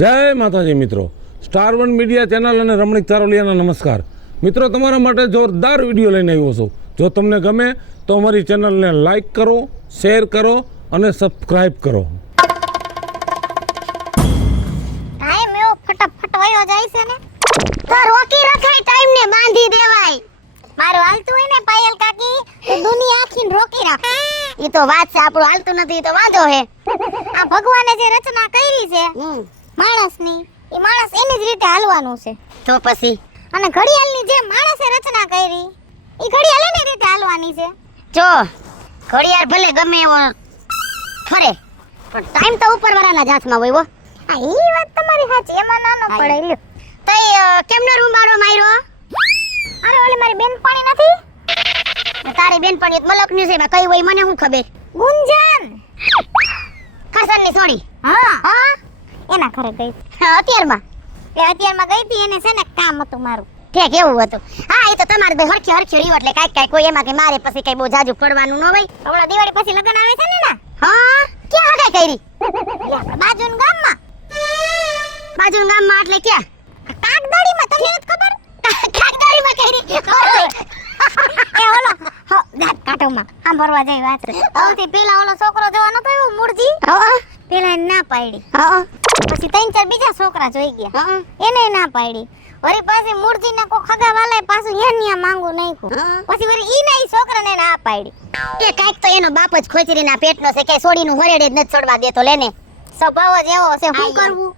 જય માતાજી મિત્રો, સ્ટાર1 મીડિયા ચેનલ અને રમણીક ચારોલિયાના નમસ્કાર મિત્રો. તમારા માટે જોરદાર વિડીયો લઈને આવ્યો છું. જો તમને ગમે તો અમારી ચેનલને લાઈક કરો, શેર કરો અને સબસ્ક્રાઇબ કરો. ટાઈમ એવો ફટાફટ વયો જાય છે ને, તો રોકી રખાય, ટાઈમ ને બાંધી દેવાય. મારું હાલતું હોય ને પાયલ કાકી, તો દુનિયા આખી રોકી રાખ. ઈ તો વાત છે, આપણું હાલતું નથી તો વાંધો હે. આ ભગવાને જે રચના કરી છે માણસની, એ માણસ એની જ રીતે હાલવાનું છે. તો પછી અને ઘડિયાળની જે માણસે રચના કરી, એ ઘડિયાળ એની રીતે હાલવાની છે. જો ઘડિયાળ ભલે ગમે એવો ફરે, પણ ટાઈમ તો ઉપરવાળાના જ હાથમાં હોય. હા, ઈ વાત તમારી સાચી, એમાં નાનો પડે. લ્યો તઈ કેમનો રૂમારો માર્યો? અરે ઓલી મારી બેનપણી નથી, તારી બેનપણી મલકની છે, કઈ હોય મને શું ખબર. ગુંજન કરસનની સોડી. હા હા, એના ઘરે ગઈ અત્યારમાં. અત્યારમાં ગઈ હતી, એને છે ને કામ હતું મારું. ઠીક એવું હતું. હા, એ તો તમારે ભાઈ હરખી હરખી રીવ એટલે કાઈ કોઈ એમાં કે મારે પછી કઈ બહુ જાજુ પડવાનું ન હોય. હમણાં દિવાળી પછી લગન આવે છે ને ના? હા, ક્યાં હગાઈ કરી? બાજુના ગામમાં. બાજુના ગામમાં એટલે ક્યાં? કાકદાડીમાં. તમને નથી ખબર? કાકદાડીમાં કરી. એ ઓલો દાંત કાઢોમાં આમ ભરવા જાય વાત. સૌથી પેલા ઓલો છોકરો જોવા નતો આવ્યો મૂળજી. પેલા એને ના પાડી. પછી ત્રણ ચાર બીજા છોકરા જોઈ ગયા, એને ના પાડી. વળી પાછી મૂળજી ના કો ખગા વાલાએ પાછું હેનિયા માંગુ નાખ્યું. પછી વળી ઈ ના ઈ છોકરાને ના પાડી. એ કાઈક તો એનો બાપ જ ખોચરીના પેટનો છે, કે સોડીનું હરેડે જ નથી છોડવા દેતો. લેને સ્વભાવ જ એવો છે, શું કરવું.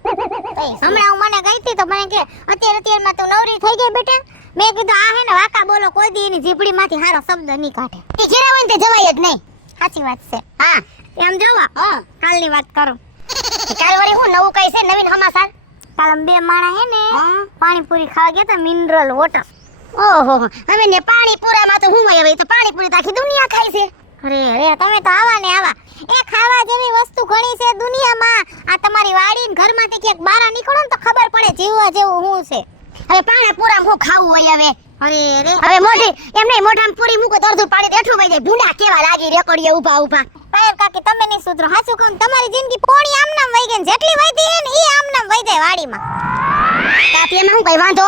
હમણાં હું મને ગઈ હતી તો મને કે અત્યારમાં તું નવરી થઈ ગઈ બેટા. મેં કીધું આ હે ને વાકા બોલો, કોઈ દી એની જીભડીમાંથી હારો શબ્દ નહીં કાઢે. એ જીરાવન તે જવાય જ નહીં. સાચી વાત છે. હા એમ જોવા. કાલની વાત કરું. કાલ વળી હું નવું કઈ છે, નવીન સમાચાર? કાલ બે માણા હે ને પાણીપુરી ખાવા ગયા હતા, મિનરલ વોટર. ઓહો, હવે ને પાણીપુરામાં તો હું હોય, હવે તો પાણીપુરી તો આખી દુનિયા ખાય છે. અરે અરે, તમે તો આવા ને આવા. એ ખાવા જેવી વસ્તુ ઘણી છે દુનિયામાં. આ તમારી વાડી ને ઘરમાંથી ક્યાંક બહાર નીકળો ને તો ખબર પડે જીવવા જેવું શું છે. હવે પાણીપુરામાં હું ખાવું હોય હવે? અરે અરે, હવે મોઢી એમ નહીં, મોઢામાં પૂરી મૂકો તો અડધું પાણી દેઠું વઈ જાય. ભૂંડા કેવા લાગી રેકોડીએ ઊભા ઊભા. પાયલ કાકી તમે નહીં સુધરો. હાચું કહું, તમારી જિંદગી પોણી આમનામ વઈ ગઈ, જેટલી વઈતી હે ને ઈ આમનામ વઈ જાય વાડીમાં. કાકી એમાં હું કઈ વાંધો?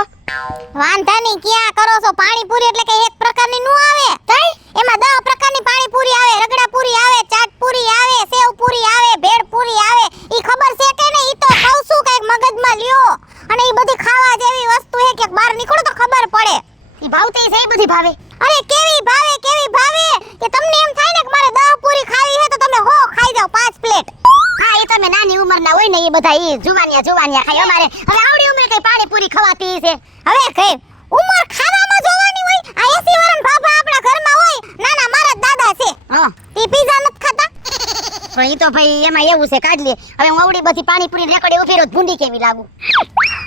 વાંધા નહીં, ક્યાં કરો છો? પાણીપુરી એટલે કે એક પ્રકારની નું આવે. તઈ એમાં 10 પ્રકારની પાણીપુરી આવે, રગડા પૂરી આવે, ચાટ પૂરી આવે, સેવ પૂરી આવે, ભેળ પૂરી આવે. ઈ ખબર છે કે નહીં? ઈ તો કહું છું કઈક મગજમાં લ્યો. અને ઈ બધી ખાવા જેવી વસ્તુ હે કે બહાર નીકળો તો ખબર પડે. ઈ ભાવતે છે, ઈ બધી ભાવે. અરે કેવી ભાવે, કેવી ભાવે કે તમને એમ થાય ને કે મારે 10 પૂરી ખાવી હે તો તમે હો ખાઈ જાવ 5 પ્લેટ. હા, ઈ તમે નાની ઉંમરના હોય ને ઈ બધા ઈ જુવાનિયા ખાય. અમારે હવે આવડી ઉંમરે કઈ પાણીપુરી ખવાતી છે? હવે કઈ ઉંમર ખાવામાં જોવાની હોય? આ 80 વર્ષના બાબા આપણા ઘરમાં હોય, નાના મારા દાદા છે. ઈ પીઝા નથી ખાતા. પણ ઈ તો ભાઈ એમાં એવું છે, કાઢ લે. હવે હું આવડી બધી પાણીપુરી રેકડે ઉભી રહું, ભૂંડી કેવી લાગુ.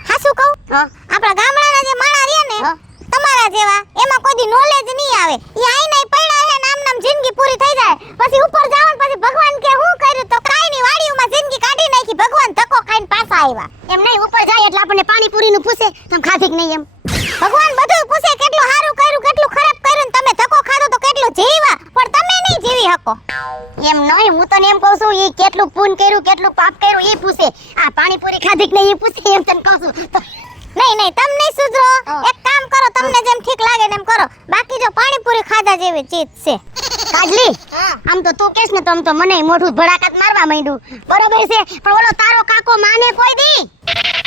હાસું કહું, આપણા ગામડાના જે માણા રે ને તમારા જેવા, એમાં કોઈ દી નોલેજ નહીં આવે. ઈ આઈનાય પડ્યા હે, નામ જિંદગી પૂરી થઈ જાય. પછી ઉપર જાવ પછી ભગવાન કે હું કર્યું તો કાઈ ની વાડીઓમાં જિંદગી કાઢી નાખી. ભગવાન ધક્કો ખાઈને પાછા આવ્યા. એમ નહીં, ઉપર જાય એટલે આપણને પાણીપુરી નું પૂછે તમે ખાધી કે નહીં એમ. ભગવાન બધું પૂછે, કેટલું સારું કર્યું, કેટલું ખરાબ કર્યું, ને તમે ધક્કો ખાધો તો કેટલું જીવા, પણ તમે નહીં જીવી શકો. એમ નહીં, હું તને એમ કહું છું, ઈ કેટલું પુણ્ય કર્યું, કેટલું પાપ કર્યું ઈ પૂછે. આ પાણીપુરી ખાધી કે નહીં ઈ પૂછે, એમ તને કહું છું. નહીં નહીં, તમે નહીં સુધરો. એક કામ કરો, તમને જેમ ઠીક લાગે ને એમ કરો. બાકી જો પાણીપુરી ખાધા જેવી ચીજ છે. કાજલી, આમ તો તું કેસ ને તો આમ તો મને મોઢું ભડાકાત મારવા માંડ્યું. બરોબર છે, પણ ઓલો તારો કાકો માને કોઈ દી?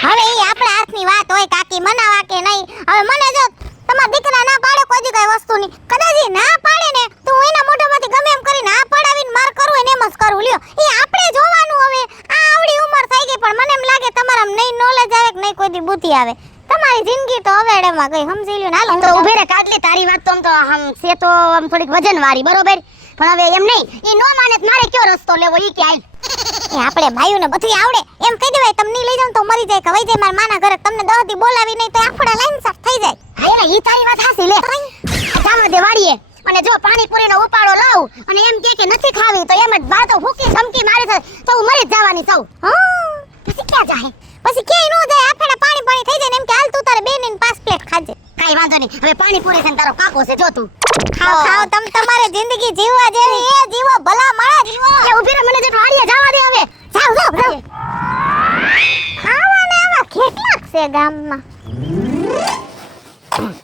હવે ઈ આપણા હાથની વાત હોય કાકી, મનાવા કે નહીં. હવે મને જો તમારા દીકરા ના પાડે કોઈ દી કઈ વસ્તુની, કદાચ ઈ ના પાડે ને તો હું એના મોઢામાંથી ગમે એમ કરી ના પાડાવીને માર કરું એને એમ જ કરું. લ્યો, ઈ આપણે જોવાનું. હવે આ આવડી ઉંમર થઈ ગઈ, પણ મને એમ લાગે તમારા નહીં નોલેજ આવે કે નહીં કોઈ દી બુદ્ધિ આવે. તમારી જિંદગી તો હવેડેમાં ગઈ, સમજી લ્યો ને. હાલો તો ઉભે રે કાઢલી, તારી વાત તો આમ છે તો આમ થોડીક વજન વાળી, બરોબર. પણ હવે એમ નહીં, ઈ નો માને મારે કયો રસ્તો લેવો ઈ કે હાલ. એ આપણે ભાઈઓને બધું આવડે એમ કહી દેવાય. તમને લઈ જાવ તો મરી જાય કે વઈ જાય મારા માના ઘરે. તમને 10 દી બોલાવી નહીં તો આફડા લાઈન સાફ થઈ જાય. હા, ઈ તારી વાત હાસી. લે જાવ દે વાડીએ, અને જો પાણીપુરીનો ઉપાડો લાવ અને એમ કે નથી ખાવી તો એમ જ બાતો ફૂકી ધમકી મારે તો હું મરી જ જવાની છું. પછી ક્યાં જાય? પછી ક્યાંય નો જાય. આફડા પાણી થઈ જાય ને એમ કે હાલ તું તારે બેનીને 5 પ્લેટ ખાજે. કાઈ વાંધો નહીં, હવે પાણીપુરી છે તારો કાકો છે, જો તું ખાઓ. તમ તમારે જિંદગી જીવવા જેવી એ જીવો, ભલા માળા જીવો. એ ઊભી રહે, મને જે વાડીએ જવા દે. હવે જાવ. આવા ને આવા કેટલાક છે ગામમાં.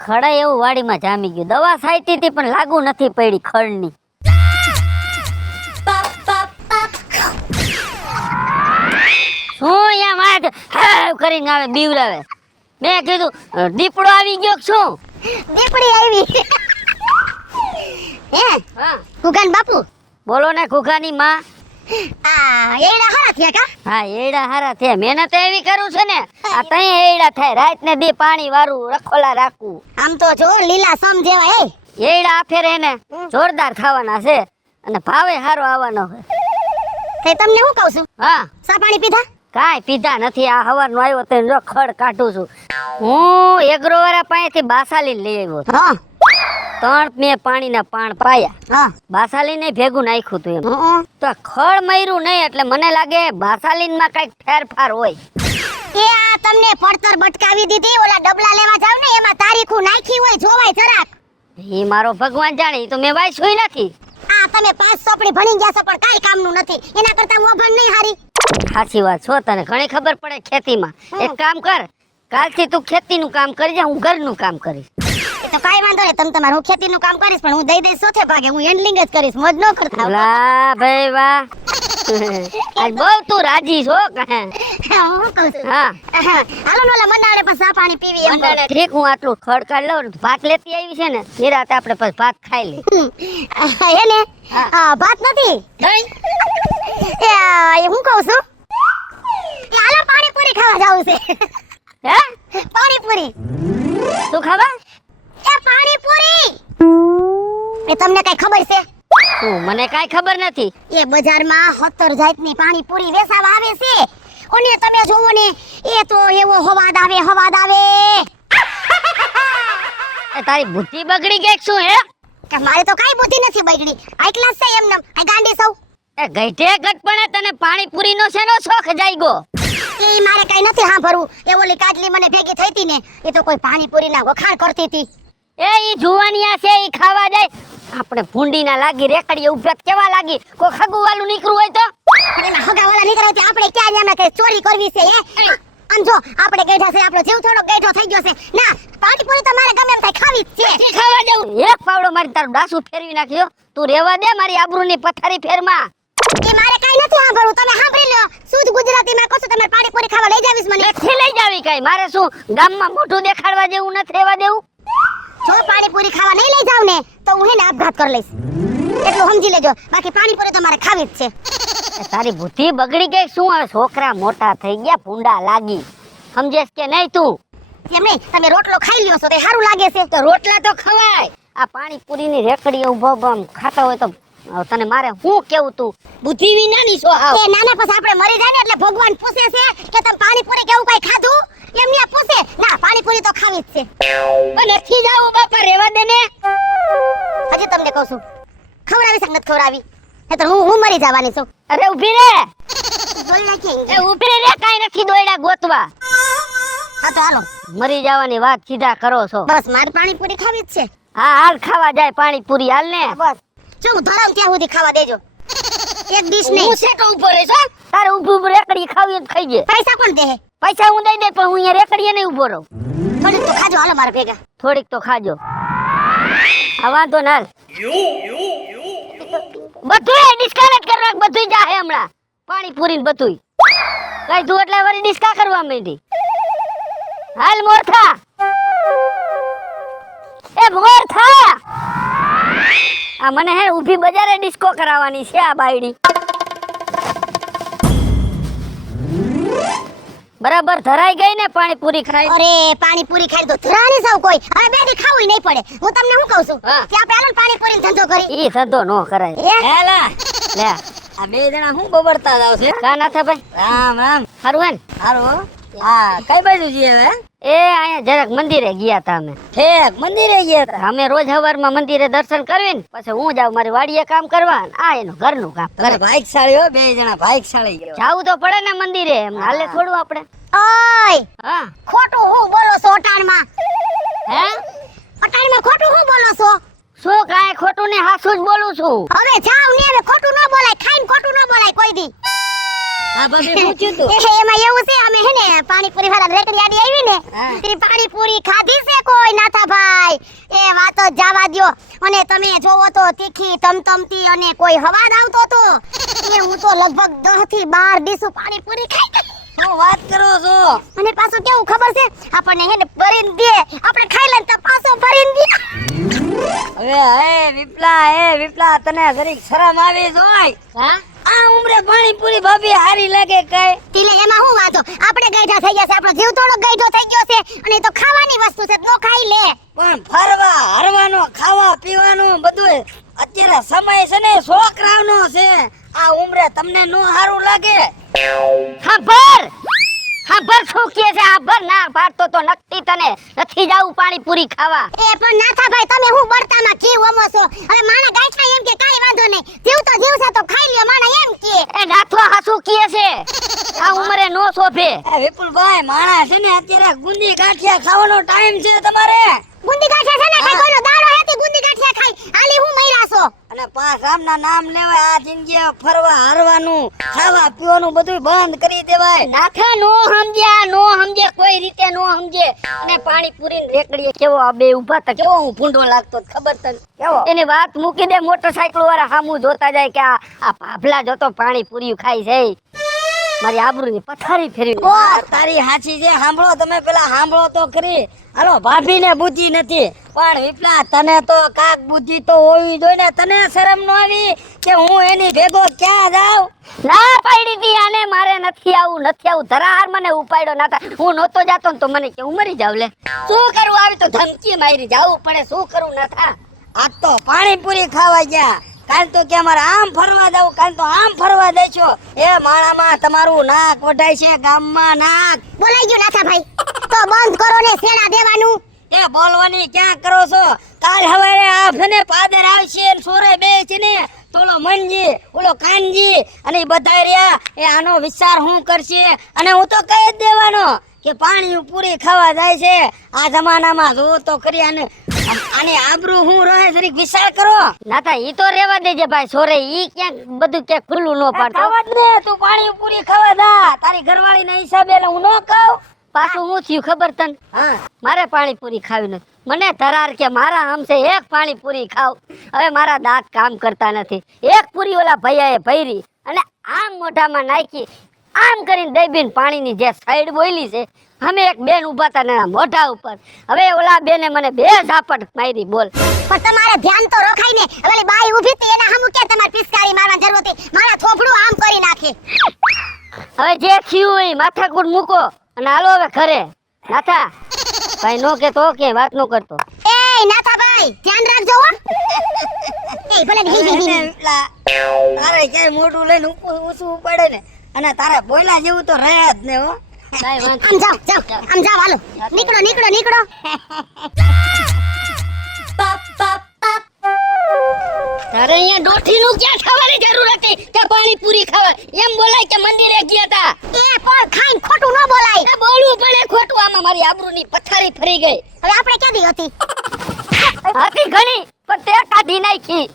ખડા એવું વાડીમાં જામી ગયું. દવા છાંટી હતી પણ લાગુ નથી પડી ખડની. શું અહીંયા માથે હાવ કરીને આવે બીવરાવે. મેં કીધું દીપડો આવી ગયો કે શું? દીપડી આવી. હે હા ગુગાન બાપુ બોલો ને ખુખાની માં. આ એડા હારા થયા કા? હા એડા હારા થયા. મહેનત એવી કરું છે ને આ તઈ એડા થાય. રાત ને દી પાણી વારું રખોલા રાખવું. આમ તો જો લીલા સમ જેવા એ એડા આ ફેરે ને જોરદાર થવાના છે અને ભાવે હારો આવવાનો છે. તે તમને હું કહું છું, હા સા પાણી પીધા? કાંઈ પીધા નથી. આ હવારનો આવ્યો તો જો ખડ કાઢું છું. હું એગ્રો વાળા પાસેથી બાસાલીન લઈ આવ્યો હતો. હા 3 મેં પાણીના પાણ પાયા. હા બાસાલીને ભેગું નાખ્યું હતું એમ. હં. તો આ ખડ મર્યું નહીં એટલે મને લાગે બાસાલીનમાં કઈક ફેરફાર હોય. એ આ તમને પડતર બટકાવી દીધી, ઓલા ડબલા લેવા જાવ ને એમાં તારીખું નાખી હોય જોવાય જરાક. એ મારો ભગવાન જાણે. ઈ તો મેં વાંચ્યું નથી. આ તમે 5 ચોપડી ભણી ગયા છો પણ કાઈ કામનું નથી. એના કરતા ઓભણ નહીં હારી. સાચી વાત છો. તને ઘણી ખબર પડે ખેતીમાં. એક કામ કર, કાલથી તું ખેતીનું કામ કરી જા, હું ઘરનું કામ કરીશ. એ તો કાઈ વાંધો નહીં, તમે તમારું ખેતીનું કામ કરીશ પણ હું દઈ દઈશ ચોથે ભાગે. હું હેન્ડલિંગ જ કરીશ, મોજ ન કરતા. વાહ ભાઈ વાહ. આજ બહુ તું રાજી છો કહે. હું કહું છું. હા હાલો ને ઓલા મંડાળે પણ સા પાણી પીવી એમ. ઠીક હું આટલું ખડ કાઢ લઉં. ભાત લેતી આવી છે ને નિરાતે આપણે પછી ભાત ખાઈ લે. હે ને આ ભાત નથી એ હું કહું છું, એ હાલો પાણીપુરી ખાવા જાવું છે. હે પાણીપુરી. શું ખાવા? એ પાણીપુરી એ તમને કઈ ખબર છે? મને કાઈ ખબર નથી. એ બજારમાં 70 જાતની પાણીપુરી વેચાવા આવે છે. ઓને તમે જોવો ને એ તો એવો હવાદ આવે. એ તારી બુદ્ધિ બગડી ગઈ કે શું? હે કે મારે તો કાઈ બુદ્ધિ નથી બગડી. આટલા જ છે એમ નમ. આ ગાંડી સૌ એ ગઈઢે ગટપણે તને પાણીપુરીનો શેનો શોખ જાગ્યો? એ મારે કઈ નથી સાંભળવું. એ ઓલી કાજલી મને ભેગી થઈ હતી ને એ તો કોઈ પાણીપુરીના વખાણ કરતી હતી. એ ઈ જુવાનિયા છે ઈ ખાવા જાય. આપણે ભૂંડીના લાગી રેકડીએ ઉભા કેવા લાગી. કોઈ ખગું વાલું નીકળું હોય તો પણ એમાં હગાવાલા નીકળે છે આપણે ક્યાં એમાં કઈ ચોરી કરવી છે? આમ જો આપણે ગઈઢા છે, આપણો જીવ થોડો ગઈઢો થઈ ગયો છે. ના પાણીપુરી તો મારે ગમે એમ થાય ખાવી જ છે. ખાવા જવું. એક પાવડો મારી તારું ડાસું ફેરવી નાખ્યો. તું રેવા દે મારી આબરૂની પથારી ફેરમાં. એ મારે કઈ નથી સાંભળવું. તમે સાંભળી લો. શુદ્ધ ગુજરાતીમાં કહો છો તમે પાણીપુરી ખાવા લઈ જાવીશ મને. નથી લઈ જાવી કઈ. મારે શું ગામમાં મોઢું દેખાડવા જેવું નથી રહેવા દેવું? જો પાણીપુરી ખાવા નહીં લઈ જાવ ને તો હું હેને આપઘાત કરી લઈશ. એટલું સમજી લેજો. બાકી પાણીપુરી તો મારે ખાવી જ છે. એ તારી બુદ્ધિ બગડી ગઈ શું? હવે છોકરા મોટા થઈ ગયા, ભૂંડા લાગી. સમજેશ કે નહીં તું? એમ નહીં, તમે રોટલો ખાઈ લ્યો છો તો સારું લાગે છે. તો રોટલા તો ખવાય. આ પાણીપુરીની રેકડી ઉભો ખાતા હોય તો તને મારે હું કેવું? તું બુદ્ધિ વિનાની છો. એ નાના પછી આપણે મરી જાય ને એટલે ભગવાન પૂછે છે કે તમે પાણીપુરી કેવું કઈ ખાધું? એમને પૂછે ના પાણીપુરી તો ખાવી જ છે. પણ નથી જાવું બાપા, રેવા દે ને. હજી તમને કહું છું ખવડાવી શક નથી ખવડાવી એ તો હું મરી જવાની છું. અરે ઊભી રે. બોલ નાખી. એ ઊભી રે, કાઈ નથી દોયડા ગોતવા. હા તો હાલો મરી જવાની વાત સીધા કરો છો. બસ મારે પાણીપુરી ખાવી જ છે. હા હાલ ખાવા જાય પાણીપુરી હાલ ને. બસ જો હું ધરાવ ત્યાં સુધી ખાવા દેજો. એક ડીશ નહીં. હું સેટો ઉભો રહીશ હો. તારે ઊભું રેકડી ખાવી હોય તો ખાઈ જે. પૈસા કોણ દે? પૈસા હું દઈ દે પણ હું અહીંયા રેકડીએ નહીં ઉભો રહું. થોડીક તો ખાજો હાલો મારા ભેગા. થોડીક તો ખાજો. આ વાંધો ના. બધું ડિસ્કાનેક્ટ કરી નાખ. બધું જાહે હમણાં. પાણીપુરી ને બધું કઈ તું એટલે વળી ડિસ્કા કરવા માંડી. હાલ મોરથા. એ મોરથા. આ મને હે ઊભી બજારે ડિસ્કો કરાવવાની છે આ બાયડી. બરાબર ધરાઈ ગઈ ને પાણીપુરી ખાઈ. અરે પાણીપુરી ખાઈ તો ધરાણી સૌ કોઈ. હવે બે દી ખાવું નહીં પડે. હું તમને શું કહું છું હા. કે આપણે હાલો પાણીપુરી નો ધંધો કરી. ઈ ધંધો નો કરાય. હેલા લે આ બે જણા હું બબડતા જાવ છે? કા ના થા ભાઈ. રામ રામ. હારું હે ને? હારું. હા કઈ બાજુ જઈએ હવે? એ અહીંયા જરાક મંદિરે ગયા તા અમે. ઠેક મંદિરે ગયા તા. અમે રોજ સવારમાં મંદિરે દર્શન કરીને પછી હું જાઉં મારી વાડીએ કામ કરવા અને આ એનું ઘરનું કામ તમે કરે. ભાઈકશાળી હો, બે જણા ભાઈકશાળી. જાવું તો પડે ને મંદિરે. એમ હાલે થોડું આપણે. ઓય હા ખોટું હું બોલો છો અટાણમાં? હે અટાણમાં ખોટું હું બોલો છો? શું કાંઈ ખોટું ને હાસું જ બોલું છું. હવે જાવ ને હવે ખોટું ન બોલાય. ખાઈને ખોટું ન બોલાય કોઈ દી. હા ભાભી પૂછ્યું તું. એમાં એવું છે અમે હે ને પાણીપુરી વાળા રેકડી આડી આવી ને હા. તે પાણીપુરી ખાધી છે કોઈ નાથા ભાઈ એ વાતો જ જવા દ્યો અને તમે જોવો તો તીખી તમતમતી અને કોઈ હવાદ આવતો તો એ હું તો લગભગ 10 થી 12 ડીશું પાણીપુરી ખાઈ ગઈ. શું વાત કરો છો? અને પાછું કેવું ખબર છે આપણને હે ને ભરીને દે આપણે ખાઈ લઈએ તો પાછો ભરીને દે. એ વિપલા તને જરીક શરમ આવી જોય. હા આ ઉમરે પાણીપુરી ભાભી હારી લાગે કઈ. તીલે એમાં હું વાતો આપણે ગઈઢા થઈ ગયા છે આપણો જીવ થોડો ગઈઢો થઈ ગયો છે અને એ તો ખાવાની વસ્તુ છે તો ખાઈ લે. પણ ફરવા હરવાનો ખાવા પીવાનું બધું અત્યારે સમય છે ને છોકરાઓનો છે. આ ઉમરે તમને નો હારું લાગે? ખબર શું કે છે આ ભર ના પાડતો તો નક્કી તને નથી જાવું પાણીપુરી ખાવા. એ પણ નાથા ભાઈ તમે હું બળતામાં ઘી ઓમો છો હવે માણા ગાંઠા એમ કે કાઈ વાંધો નહીં જીવ તો જીવ છે તો ખાઈ લ્યો માણા એમ કે એ નાથો હાસુ કે છે આ ઉંમરે નો શોભે. એ વિપુલભાઈ માણસ છે ને અત્યારે ગુંદી ગાંઠિયા ખાવાનો ટાઈમ છે તમારે. ગુંદી ગાંઠિયા છે ને કઈ કોઈનો દાડો હેતી ગુંદી ગાંઠિયા ખાઈ આલી હું મૈરા છો. અને પાંચ રામના નામ લેવાય. આ જિંદગી ફરવા હરવાનું ખાવા પીવાનું બધું બંધ કરી દેવાય. નાથા નો સમજે કોઈ રીતે નો સમજે. અને પાણીપુરી ને રેકડીએ કેવો આ બે ઊભા તા કેવો હું ભૂંડો લાગતો ખબર તને? કેવો? એની વાત મૂકી દે. મોટરસાઇકલ વાળા સામું જોતા જાય કે આ ભાભલા જોતો પાણીપુરી ખાઈ જાય. મારી આબરૂની પથારી ફેરવી. આ તારી હાચી છે. સાંભળો તમે પેલા સાંભળો તો ખરી. હાલો ભાભીને બુદ્ધિ નથી પણ વિપલા તને તો કાક બુદ્ધિ તો હોવી જોઈએ ને. તને શરમ ન આવી કે હું એની ભેગો ક્યાં જાઉં? ના પાડી દી આને મારે નથી આવું ધરાહાર મને ઉપાડ્યો નાતા. હું નહોતો જાતો ને તો મને કે હું મરી જાવ લે. શું કરું આવી તો ધમકી મારી જાવું પડે. શું કરું નાથા? આજ તો પાણીપુરી ખાવા ગયા. કાલ તો કે અમારે આમ ફરવા જાવ. કાલ તો આમ ફરવા દેશો. એ માણામાં તમારું નાક વઢાય છે ગામમાં નાક. બોલાઈ ગયું નાથા ભાઈ તો બંધ કરો ને સેના દેવાનું. એ બોલવાની ક્યાં કરો છો? કાલ હવારે આ ફને પાદર આવશે ને સોરે બે છે ને તોલો મનજી ઓલો કાનજી અને ઈ બધા રહ્યા. એ આનો વિચાર હું કરશે અને હું તો કહી જ દેવાનો કે પાણી પૂરી ખાવા જાય છે. આ જમાનામાં જો તો કરી આને આબરૂ હું રહે જરીક વિચાર કરો. નાતા ઈ તો રેવા દેજે ભાઈ. સોરે ઈ ક્યાંક બધું ક્યાંક ખુલ્લું ન પાડતો. ખાવા જ ને તું પાણી પૂરી ખાવા જા. તારી ઘરવાળી ના હિસાબે એટલે હું ન ખાઉં. પાછું હું થયું ખબર તને? હા મારે પાણીપુરી ખાવી નથી. મને ધરાર કે મારા આમસે એક પાણીપુરી ખાવ. હવે મારા દાંત કામ કરતા નથી. એક પૂરી ઓલા ભૈયાએ ભરી અને આમ મોઢામાં નાખી આમ કરીને દઈબીન પાણીની જે સાઈડ બોલી છે. અમે એક બેન ઊભા હતા ને મોઢા ઉપર. હવે ઓલા બેને મને 2 ઝાપટ મારી. બોલ પણ તમારે ધ્યાન તો રખાય ને. હવે બાઈ ઊભી હતી એના સામું કે તમારે પિસ્કારી મારવાની જરૂર હતી. મારા થોપડું આમ કરી નાખે. હવે જે થયું હોય માથાકૂટ મૂકો અને હાલો હવે ઘરે. નાથા ભાઈ નો કે તો કે વાત નો કરતો. એ નાથા ભાઈ ધ્યાન રાખજો હો. એ ભલે ને તારે ક્યાંય મોઢું લઈને ઊંચું પડે ને અને તારે બોયલા જેવું તો રહે જ ને હો. કાંઈ વાંધો આમ જાઓ આમ જાઓ હાલો નીકળો. તારે અહીંયા ડોઠીનું ક્યાં ખાવાની જરૂર હતી કે પાણીપુરી ખાવા? એમ બોલાય કે મંદિરે ગયા હતા. એ પણ ખાઈને ખોટું ન બોલાય. એ બોલવું પડે ખોટું. આમાં મારી આબરૂની પથારી ફરી ગઈ. હવે આપણે ક્યાં દી હતી? હતી ઘણી પણ તે કાઢી નાખી.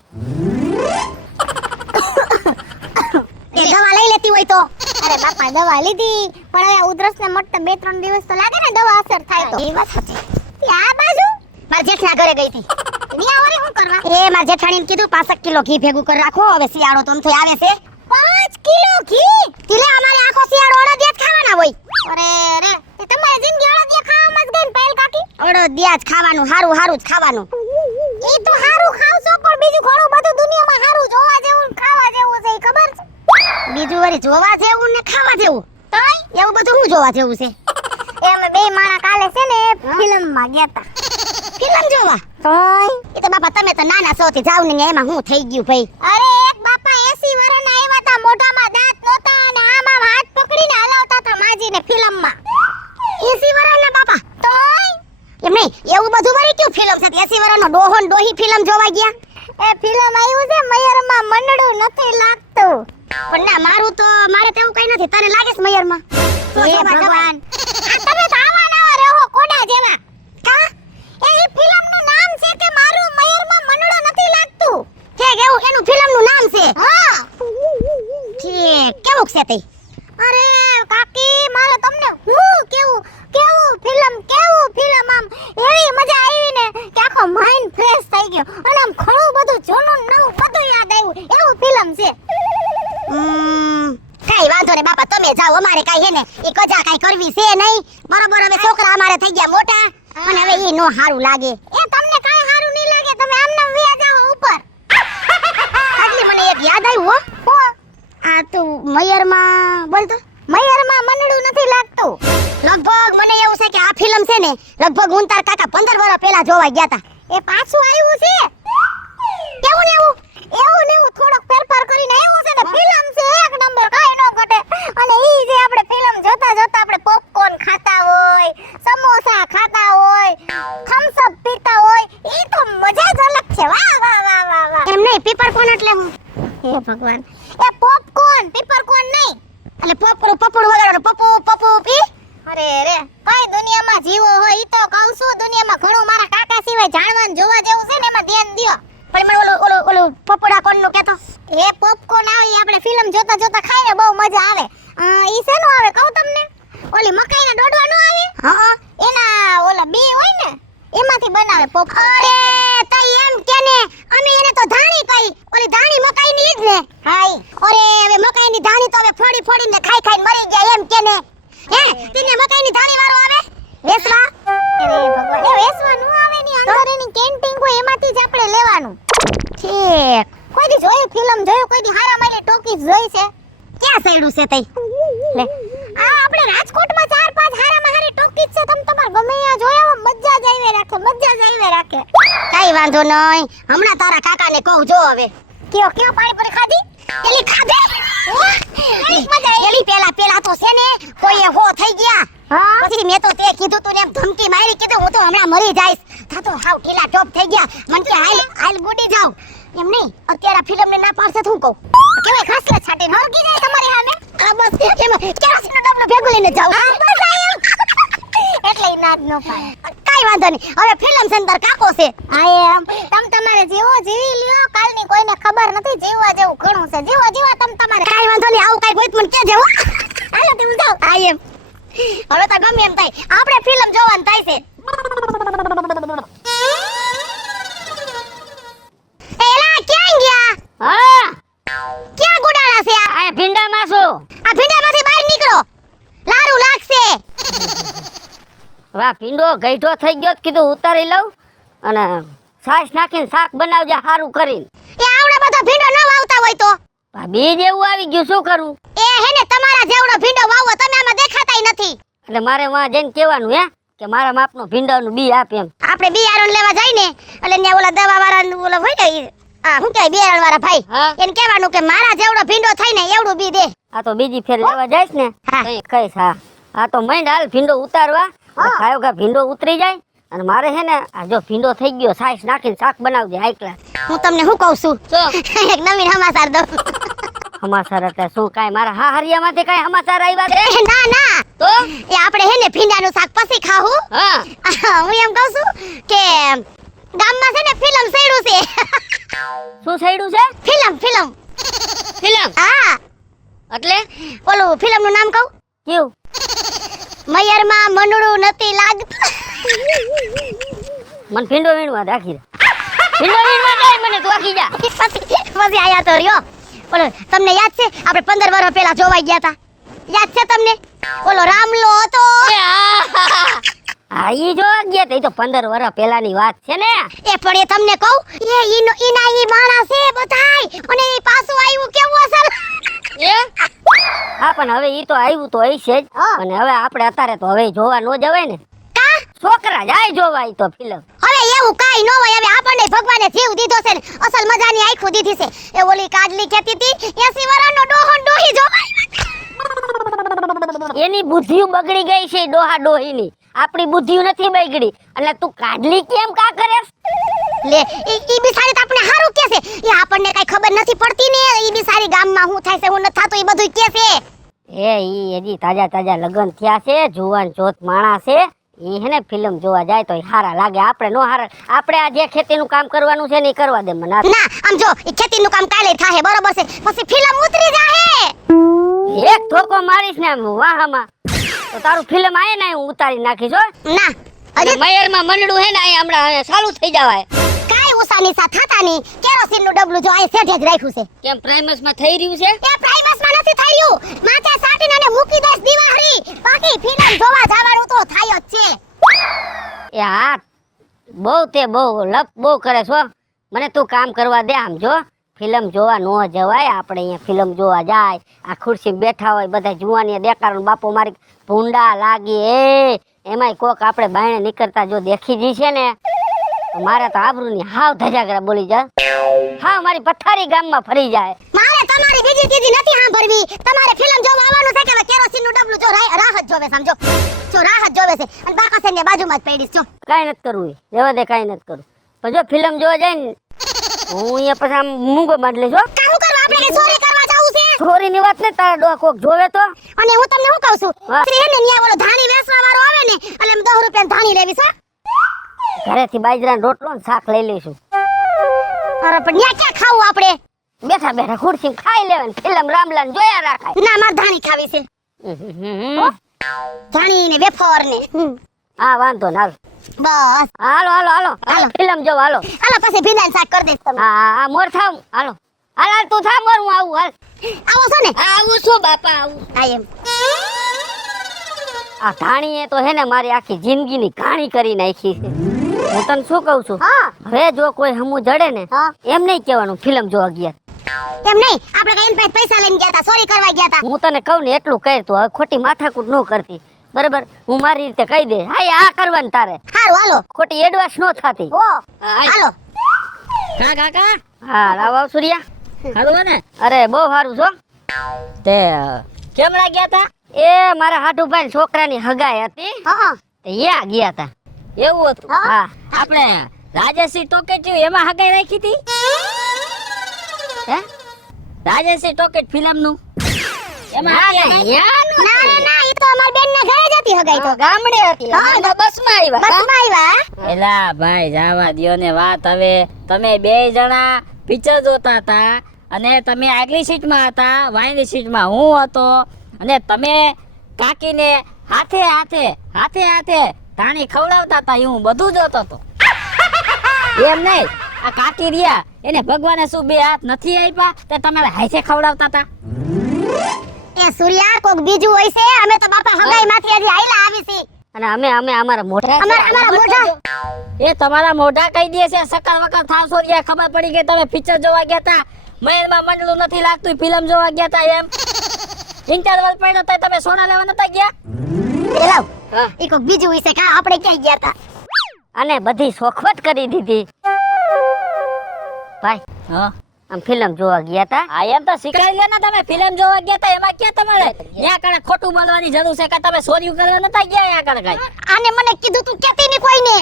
એ દવા લઈ લેતી હોય તો. અરે બાપા દવા લીધી પણ હવે ઉધરસ ને મટતા 2-3 દિવસ તો લાગે ને દવા અસર થાય તો. એ વાત હતી. આ બાજુ માર જેઠના ઘરે ગઈ હતી. નિયા ઓરે શું કરવા? એ માર જેઠાણીને કીધું 5 કિલો ઘી ભેગું કરી રાખો. હવે શિયાળો તો આમથી આવે છે. 5 કિલો ઘી? કિલે અમારે આખો શિયાળો અડદિયા જ ખાવાના હોય. અરે રે એ તમારી જિંદગી અડદિયા ખાવામાં જ ગઈ ને પાયલ કાકી. અડદિયા જ ખાવાનું હારું જ ખાવાનું. એ તો હારું ખાવ છો પણ બીજું ઘણું બધું દુનિયામાં હારું જોવા જેવું ખાવા જેવું છે ખબર છે? બીજું વળી જોવા જેવું ને ખાવા જેવું તોય એવું બધું હું જોવા જેવું છે? એ અમે બે માણા કાલે છે ને ફિલ્મમાં ગયા તા. ફિલ્મ જોવા? તોય એ તો બાપા તમે તો નાના છો થી જાવ ને એમાં હું થઈ ગયું ભાઈ. અરે એક બાપા 80 વર્ષના આવ્યા તા મોઢામાં દાંત નહોતા અને આમાં હાથ પકડીને હલાવતા તા માજીને ફિલ્મમાં. 80 વર્ષના બાપા તોય એમ નહીં એવું બધું વળી કયું ફિલ્મ છે? 80 વર્ષનો ડોહો ને ડોહી ફિલ્મ જોવા ગયા? એ ફિલ્મ આવ્યું છે મયરમાં મંડળું નથી લાગતું. પણ ના મારે તો એવું કઈ નથી. તને લાગે છે મયરમાં? હે ભગવાન આ તમે તો આવા નવા રહો કોડા જેવા. કા એ ફિલ્મનું નામ છે કે મારું મયરમાં મંડળું નથી લાગતું. કે કેવું એનું ફિલ્મનું નામ છે? હા ઠીક કેવું છે તે? અરે કાકી મારે તમને હું કેવું ફિલ્મ આમ એવી મજા આવી ને કે આખો માઇન્ડ ફ્રેશ થઈ ગયો અને આમ ઘણું બધું જૂનું નવું બધું યાદ આવ્યું એવું ફિલ્મ છે. કઈ વાંધો ને બાપા તમે જાઓ અમારે કઈ હે ને એ કજા કઈ કરવી છે નહીં બરોબર. હવે છોકરા અમારે થઈ ગયા મોટા અને હવે ઈ નો હારું લાગે. એ તમને કઈ હારું નહીં લાગે તમે આમના વ્યા જાઓ ઉપર. આટલી મને એક યાદ આવ્યું હો આ તું મયરમાં બોલ તો મયરમાં મનડું નથી લાગતું. લગભગ મને એવું છે કે આ ફિલ્મ છે ને લગભગ હું તાર કાકા 15 વર્ષ પહેલા જોવા ગયા હતા. એ પાછું આવ્યું છે કેવું ને એવું થોડોક ફેરફાર કરીને આવ્યું છે ને ફિલ્મ છે એક નંબર કાઈ નો ઘટે. અને ઈ જે આપણે ફિલ્મ જોતા આપણે પોપકોર્ન ખાતા હોય સમોસા ખાતા હોય થમ્સ અપ પીતા હોય ઈ તો મજા જ અલગ છે. વાહ વાહ વાહ વાહ વાહ. એમ નહીં પીપરકોર્ન એટલે હું હે ભગવાન એ પોપકોર્ન પીપરકોર્ન નહીં એટલે પપડું વગાડવાનું પપ્પુ પી. અરે રે કઈ દુનિયામાં જીવો હોય ઈ તો કહું છું દુનિયામાં ઘણું મારા કાકા સિવાય જાણવાનું જોવા જેવું છે ને એમાં ધ્યાન દ્યો. પણ મને ઓલું પપડા કોનનું કેતો એ પોપકોર્ન આવે ઈ આપણે ફિલ્મ જોતા ખાઈને બહુ મજા આવે. ઈ શેનું આવે કહું તમને ઓલી મકાઈના ડોડવા નો આવે હા એના ઓલા બી હોય ને એમાંથી બનાવે પોપકોર્ન. અરે તઈ એમ કે ને અમે એને તો ધાણી કહી ઓલી ધાણી મકાઈની જ ને. હાઈ અરે હવે મકાઈની ધાણી તો હવે ફોડીને ખાઈ મરી ગયા એમ કે ને હે તને મકાઈની ધાણી વાળો આવે વેસવા. અરે ભગવાન એ વેસવા નો આવે ની અંદર એની કેન્ટીન કોઈ એમાંથી જ આપણે લેવાનું. ઠીક કોઈ દી જોઈ ફિલ્મ જોયું કોઈ દી હારા માલી ટોકીઝ જોઈ છે ક્યાં સૈડું છે તઈ લે આ આપણે રાજકોટમાં 4-5 હારામાં હારી ટોકીઝ છે તમે તમાર ગમે ત્યાં જોયા મજા જ આવી રાખે. કઈ વાંધો નહીં હમણાં તારા કાકાને કહું જો હવે કયો પાણીપુરી ખાધી એલી ખાધે એલી પેલા તો છે ને કોઈએ હો થઈ ગયા પછી મેં તો તે કીધું તું ને એમ ધમકી મારી કીધું હું તો હમણાં મરી જઈશ થા તો હાવ ઢીલા ટોપ થઈ ગયા મને કે હાલ ગુડી જાવ એમ નહીં અત્યારે ફિલ્મ ને ના પાડશે તો હું કહું કેવાય ખાસલા છાટીને હરકી જાય તમારી સામે આ બસ એમાં કેરોસીનનો ડબલો ભેગો લઈને જાવ બસ આયમ એટલે ઈ નાદ નો પાડે કઈ વાંધો નહીં હવે ફિલ્મ સેન્ટર કાકો છે આયમ તમ તમારે જેવો જીવી લ્યો કાલની કોઈને ખબર નથી જીવવા જેવું ઘણું છે જીવો તમ તમારે કઈ વાંધો નહીં આવું કઈ કોઈ મને કે જેવો હાલો તું જાવ આયમ હવે તો ગમે એમ થાય આપણે ફિલ્મ જોવાનું થાય છે. એલા ક્યાં ગયા હા ક્યાં ગુડાણા છે આ ભીંડામાં છું. આ ભીંડામાંથી બહાર નીકળો લારું લાગશે. વાહ ભીંડો ગઈઢો થઈ ગયો તો કીધું ઉતારી લઉં અને છાશ નાખીને શાક બનાવજે સારું કરીને. એ આવડો બધો ભીંડો ન વાવતા હોય તો બીજ એવું આવી ગયું શું કરું એ હેને તમારા જેવડો ભીંડો વાવો તમે આમાં દેખાતાય નથી. એટલે મારે વાં જઈને કહેવાનું હે કે મારા માપનો ભીંડાનું બી આપે એમ. આપણે બિયારણ લેવા જાય ને એટલે ત્યાં ઓલા દવા વાળા ઓલા હોય ને આ શું કહેવાય બિયારણ વાળા ભાઈ હા. એને કહેવાનું કે મારા જેવડો ભીંડો થાય ને એવડું બી દે. આ તો બીજી ફેર લેવા જઈશ ને હા. તઈ કહીશ હા આ તો મૈંડ હાલ ભીંડો ઉતારવા ખાયો કે ભીંડો ઉતરી જાય અને મારે હે ને આ જો ભીંડો થઈ ગયો છાશ નાખીને શાક બનાવજે હાઈ ક્લાસ. હું તમને શું કહું છું એક નવીન સમાચાર દઉં. સમાચાર એટલે શું કાંઈ મારા હાહરિયામાંથી કાંઈ સમાચાર આવ્યા છે ના તો એ આપણે હે ને ભીંડાનું શાક પછી ખાવું. હા હું એમ કહું છું કે ગામમાં છે ને ફિલ્મ સૈડું છે. શું છેડ્યું છે ફિલ્મ ફિલ્મ હા એટલે ઓલું ફિલ્મનું નામ કહું કેવું મયરમાં મનડું નથી લાગતું. મને ભીંડો વીણવા રાખી દે ભીંડો વીણવા જાય મને તું આખી જા પછી આયા તો રહ્યો ઓલો તમને યાદ છે આપણે 15 વર્ષ પહેલા જોવા ગયા હતા યાદ છે તમને ઓલો રામલો હતો હા ઈ જોવા ગયા તા ઈ તો 15 વર્ષ પહેલાની વાત છે ને એ પણ એ તમને કહું એ ઈના ઈ માણસ છે બધાય અને ઈ પાછું આવ્યું કેવું અસર હા પણ હવે ઈ તો આવ્યું તો હશે જ હા. અને હવે આપણે અત્યારે તો હવે જોવા ન જવાય ને કા છોકરા જાય જોવા ઈ તો ફિલ્મ હવે એવું કાઈ ન હોય હવે આપણને ભગવાને જીવ દીધો છે ને અસલ મજાની આંખો દીધી છે એ ઓલી કાજલી કહેતી હતી 80 વર્ષનો ડોહો ડોહી જોવાય એની બુદ્ધિઓ બગડી ગઈ છે ડોહા ડોહીની આપણી બુદ્ધિઓ નથી બગડી એટલે તું કાઢલી કેમ કા કરે લે ઈ બિચારી તો આપણે હારું કે છે એ આપણને કઈ ખબર નથી પડતી ને ઈ બિચારી ગામમાં હું થાય છે હું ન થાતો ઈ બધું કે છે એ ઈ હજી તાજા લગન થયા છે જુવાન જોત માણા છે ઈ હે ને ફિલ્મ જોવા જાય તો હારા લાગે આપણે નો હારા આપણે આ જે ખેતીનું કામ કરવાનું છે ને ઈ કરવા દે મને ના આમ જો ઈ ખેતીનું કામ કાલે થાહે બરોબર છે પછી ફિલ્મ ઉતરી જાહે એક ધોકો મારીશ ને આમ વાહામાં તો તારું ફિલ્મ આયે ને હું ઉતારી નાખીશ હો. ના હજી મયરમાં મંડળું હે ને અહીંયા હમણાં ચાલુ થઈ જવાય. કાઈ ઉસાની સા થતા નહીં. કેરોસીન નું ડબલું જો આ સેઠે જ રાખ્યું છે. કેમ પ્રાઇમસ માં થઈ રહ્યું છે? એ પ્રાઇમસ માં નથી થઈ રહ્યું. માથે સાટીને અને મૂકી દેસ દીવાહરી. બાકી ફિલ્મ જોવા જવાનું તો થાય જ છે. એ હા બહુ તે બહુ લપ બહુ કરે છો. મને તું કામ કરવા દે. આમ જો ફિલ્મ જોવા ન જવાય. આપણે અહીંયા ફિલ્મ જોવા જાય આ ખુરશી બેઠા હોય બધા જુવાની દેખાડો બાપુ મારી ભૂંડા લાગી એમાંય કોક આપણે બાયણે નીકળતા જો દેખી જી છે ને તો મારે તો આબરૂની હાવ ધજાગરા બોલી જાય. હા મારી પથારી ગામમાં ફરી જાય. મારે તમારી બીજી ત્રીજી નથી સાંભળવી. તમારે ફિલ્મ જોવા આવવાનું છે કે હવે કેરોસીન નું ડબલું જો રાહત જોવે સમજો. જો રાહત જોવે છે અને બાકાસેન ની બાજુમાં જ પડીશ જો. કાંઈ નથી કરવું રેવા દે કાંઈ નથી કરવું. પણ જો ફિલ્મ જોવા જાય ને હું અહીંયા પછી આમ મૂંગો માંડ લઈશ હો. કાહું કરવા આપણે કે ચોરી કરવા જાવું છે? ચોરીની વાત ને તારા ડોહા કોક જોવે તો. અને હું તમને શું કહું છું હા. શ્રી હે ને ન્યા ઓલો ધાણી વેચવા વાળો આવે ને એટલે એમ 10 રૂપિયા ધાણી લેવી છે. ઘરેથી બાજરાનો રોટલો ને શાક લઈ લઈશું. અરે પણ ન્યા ક્યાં ખાવું આપણે? બેઠા બેઠા ખુરશી ખાઈ લેવાની ફિલ્મ રામલાલ જોયા રાખાય. ના મારે ધાણી ખાવી છે. ધાણી ને વેફર ને હા વાંધો ને હાલ. બસ હાલો હાલો હાલો હાલો. ફિલ્મ જોવા હાલો. હાલો પછી ભીંડાનું શાક કરી દઈશ તમે. હા મોર થાવ હાલો. હાલ હાલ તું થાવ મોર હું આવું હાલ. આવો છો ને? આવું છું બાપા આવું. હા એમ. આ ધાણીએ તો હે ને મારી આખી જિંદગીની કહાણી કરી નાખી છે. હું તને શું કહું છું હા હવે જો કોઈ હમું જડે ને હા. એમ નહીં કહેવાનું ફિલ્મ જોવા ગયા. એમ નહીં આપણે કઈ પાસે પૈસા લઈને ગયા હતા ચોરી કરવા ગયા હતા. હું તને કહું ને એટલું કહે તો હવે ખોટી માથાકૂટ ન કરતી બરાબર. હું મારી રીતે કહી દે હા આ કરવાનું તારે. હારું હાલો. ખોટી એડવાન્સ નો થતી. ઓ હાલો. કાકા હા રાવ સૂર્યા હારું ને. અરે બહુ સારું છો. તે કેમ ગયા તા? એ મારા હાટુભાઈ છોકરાની હગાઈ હતી હા તે યા ગયા તા. એવું હતું? હા. હા આપણે રાજેશી ટોકેટ એમાં હગાઈ રાખી હતી. હે રાજેશી ટોકેટ ફિલ્મ નું એમાં ના ના ઈ તો અમાર બેન ના ઘરે જ હતી હગાઈ તો. ગામડે હતી. હા બસમાં આવ્યા. બસમાં આવ્યા. એલા ભાઈ જાવા દ્યો ને વાત. હવે તમે બે જણા પિક્ચર જોતા હતા અને તમે આગલી સીટમાં હતા વાયની સીટમાં હું હતો અને તમે કાકીને હાથે હાથે હાથે હાથે ધાણી ખવડાવતા હતા હું બધું જોતો હતો. એમ નહીં આ કાકી રહ્યા એને ભગવાને શું બે હાથ નથી આપ્યા તે તમારે હાથે ખવડાવતા હતા. એ સૂર્યા કોક બીજું હોય છે. અમે તો બાપા હગાઈ માંથી હજી આયલા આવી છે. અને અમે અમારા મોઢા અમારા મોઢા એ તમારા મોઢા કહી દે છે સકર વકર થાવસો રહ્યા. ખબર પડી કે તમે પિક્ચર જોવા ગયા હતા. મહેલમાં મંડળું નથી લાગતું ફિલ્મ જોવા ગયા હતા એમ. ઇન્ટરવલ પડ્યો તો તમે સોના લેવા નતા ગયા. એલાવ હા. ઈ કોક બીજું હોય છે કા આપણે ક્યાં ગયા હતા? અને બધી સોખવટ કરી દીધી ભાઈ. હા આમ ફિલ્મ જોવા ગયા તા. આ એમ તો શીખવાડી લે ને તમે ફિલ્મ જોવા ગયા હતા એમાં ક્યાં તમારે ત્યાં કણે ખોટું બોલવાની જરૂર છે કે તમે ચોરી કરવા નતા ગયા ત્યાં કણે કઈ. આને મને કીધું તું કેતી ની કોઈને.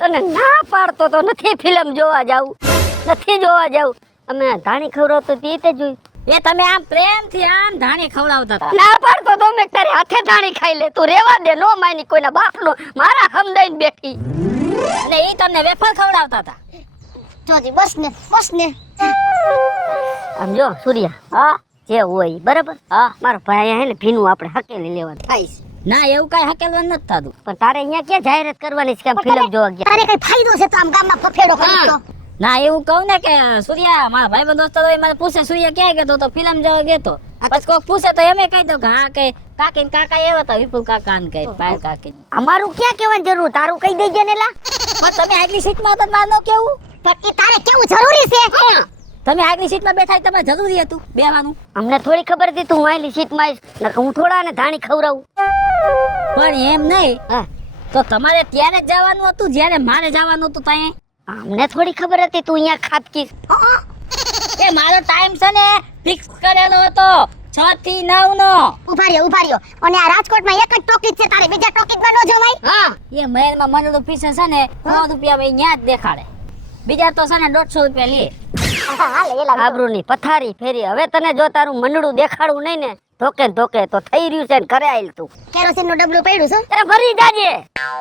તને ના પાડતો તો નથી ફિલ્મ જોવા જાવું. નથી જોવા જાવું. અમે ધાણી ખવડાવતો તે જોયું. એ તમે આમ પ્રેમથી આમ ધાણી ખવડાવતા હતા. ના પાડતો તો મેં તારી હાથે ધાણી ખાઈ લે. તું રેવા દે નો માની કોઈના બાપનો મારા હમદાઈને બેઠી. અને ઈ તમને વેફર ખવડાવતા હતા. જોજી બસ ને આમ જો સૂર્યા હા જે હોય ઈ બરાબર. હા મારો ભાઈ હે ને ભીનું આપણે હકેલી લેવાનું થાય છે. ના એવું કઈ હકેલવાનું નથી થતું. પણ તારે અહીંયા ક્યાં જાહેરાત કરવાની છે કે આમ ફિલ્મ જોવા ગયા? તારે કઈ ફાયદો છે તો આમ ગામમાં ફફેડો કરી તો. ના એવું કહું ને કે સૂર્યા મારા ભાઈ દોસ્તો તો મને પૂછે સૂર્યા ક્યાં ગયો તો ફિલ્મ જોવા ગયો તો. પછી કોક પૂછે તો એમે કહી દઉં કે હા કે કાકી ને કાકા એવા હતા વિપુલ કાકા ને કઈ ભાઈ કાકી. અમારું ક્યાં કહેવાની જરૂર? તારું કહી દેજે ને લા. પણ તમે આગલી સીટમાં હતા માર નો કેવું. પણ ઈ તારે કેવું જરૂરી છે? તમે આગલી સીટમાં બેઠા તમારે જરૂરી હતું બેવાનું. અમને થોડી ખબર હતી તું આયલી સીટમાં આવીશ નકર હું થોડા ને ધાણી ખવડાવું. પણ એમ નહીં હા તો તમારે ત્યારે જ જવાનું હતું જ્યારે મારે જવાનું હતું ત્યાં. અમને થોડી ખબર હતી તું અહીંયા ખાપકીશ. એ મારો ટાઈમ છે ને ફિક્સ કરેલો હતો 6 થી 9 નો. ઉભા રહ્યો અને આ રાજકોટમાં એક જ ટોકીજ છે. તારે બીજા ટોકીજમાં ન જવાય? હા એ મહેલમાં મનડું પીસે છે ને 100 રૂપિયા માં ન્યા જ દેખાડે. બીજા તો છે ને 150 રૂપિયા લે. હાલે એલા આબરૂની પથારી ફેરી. હવે તને જો તારું મંડળું દેખાડવું નહીં ને ધોકે તો થઈ રહ્યું છે ને ઘરે આવેલ તું. કેરોસીન નું ડબલું પડ્યું છે. અરે ભરી જાજે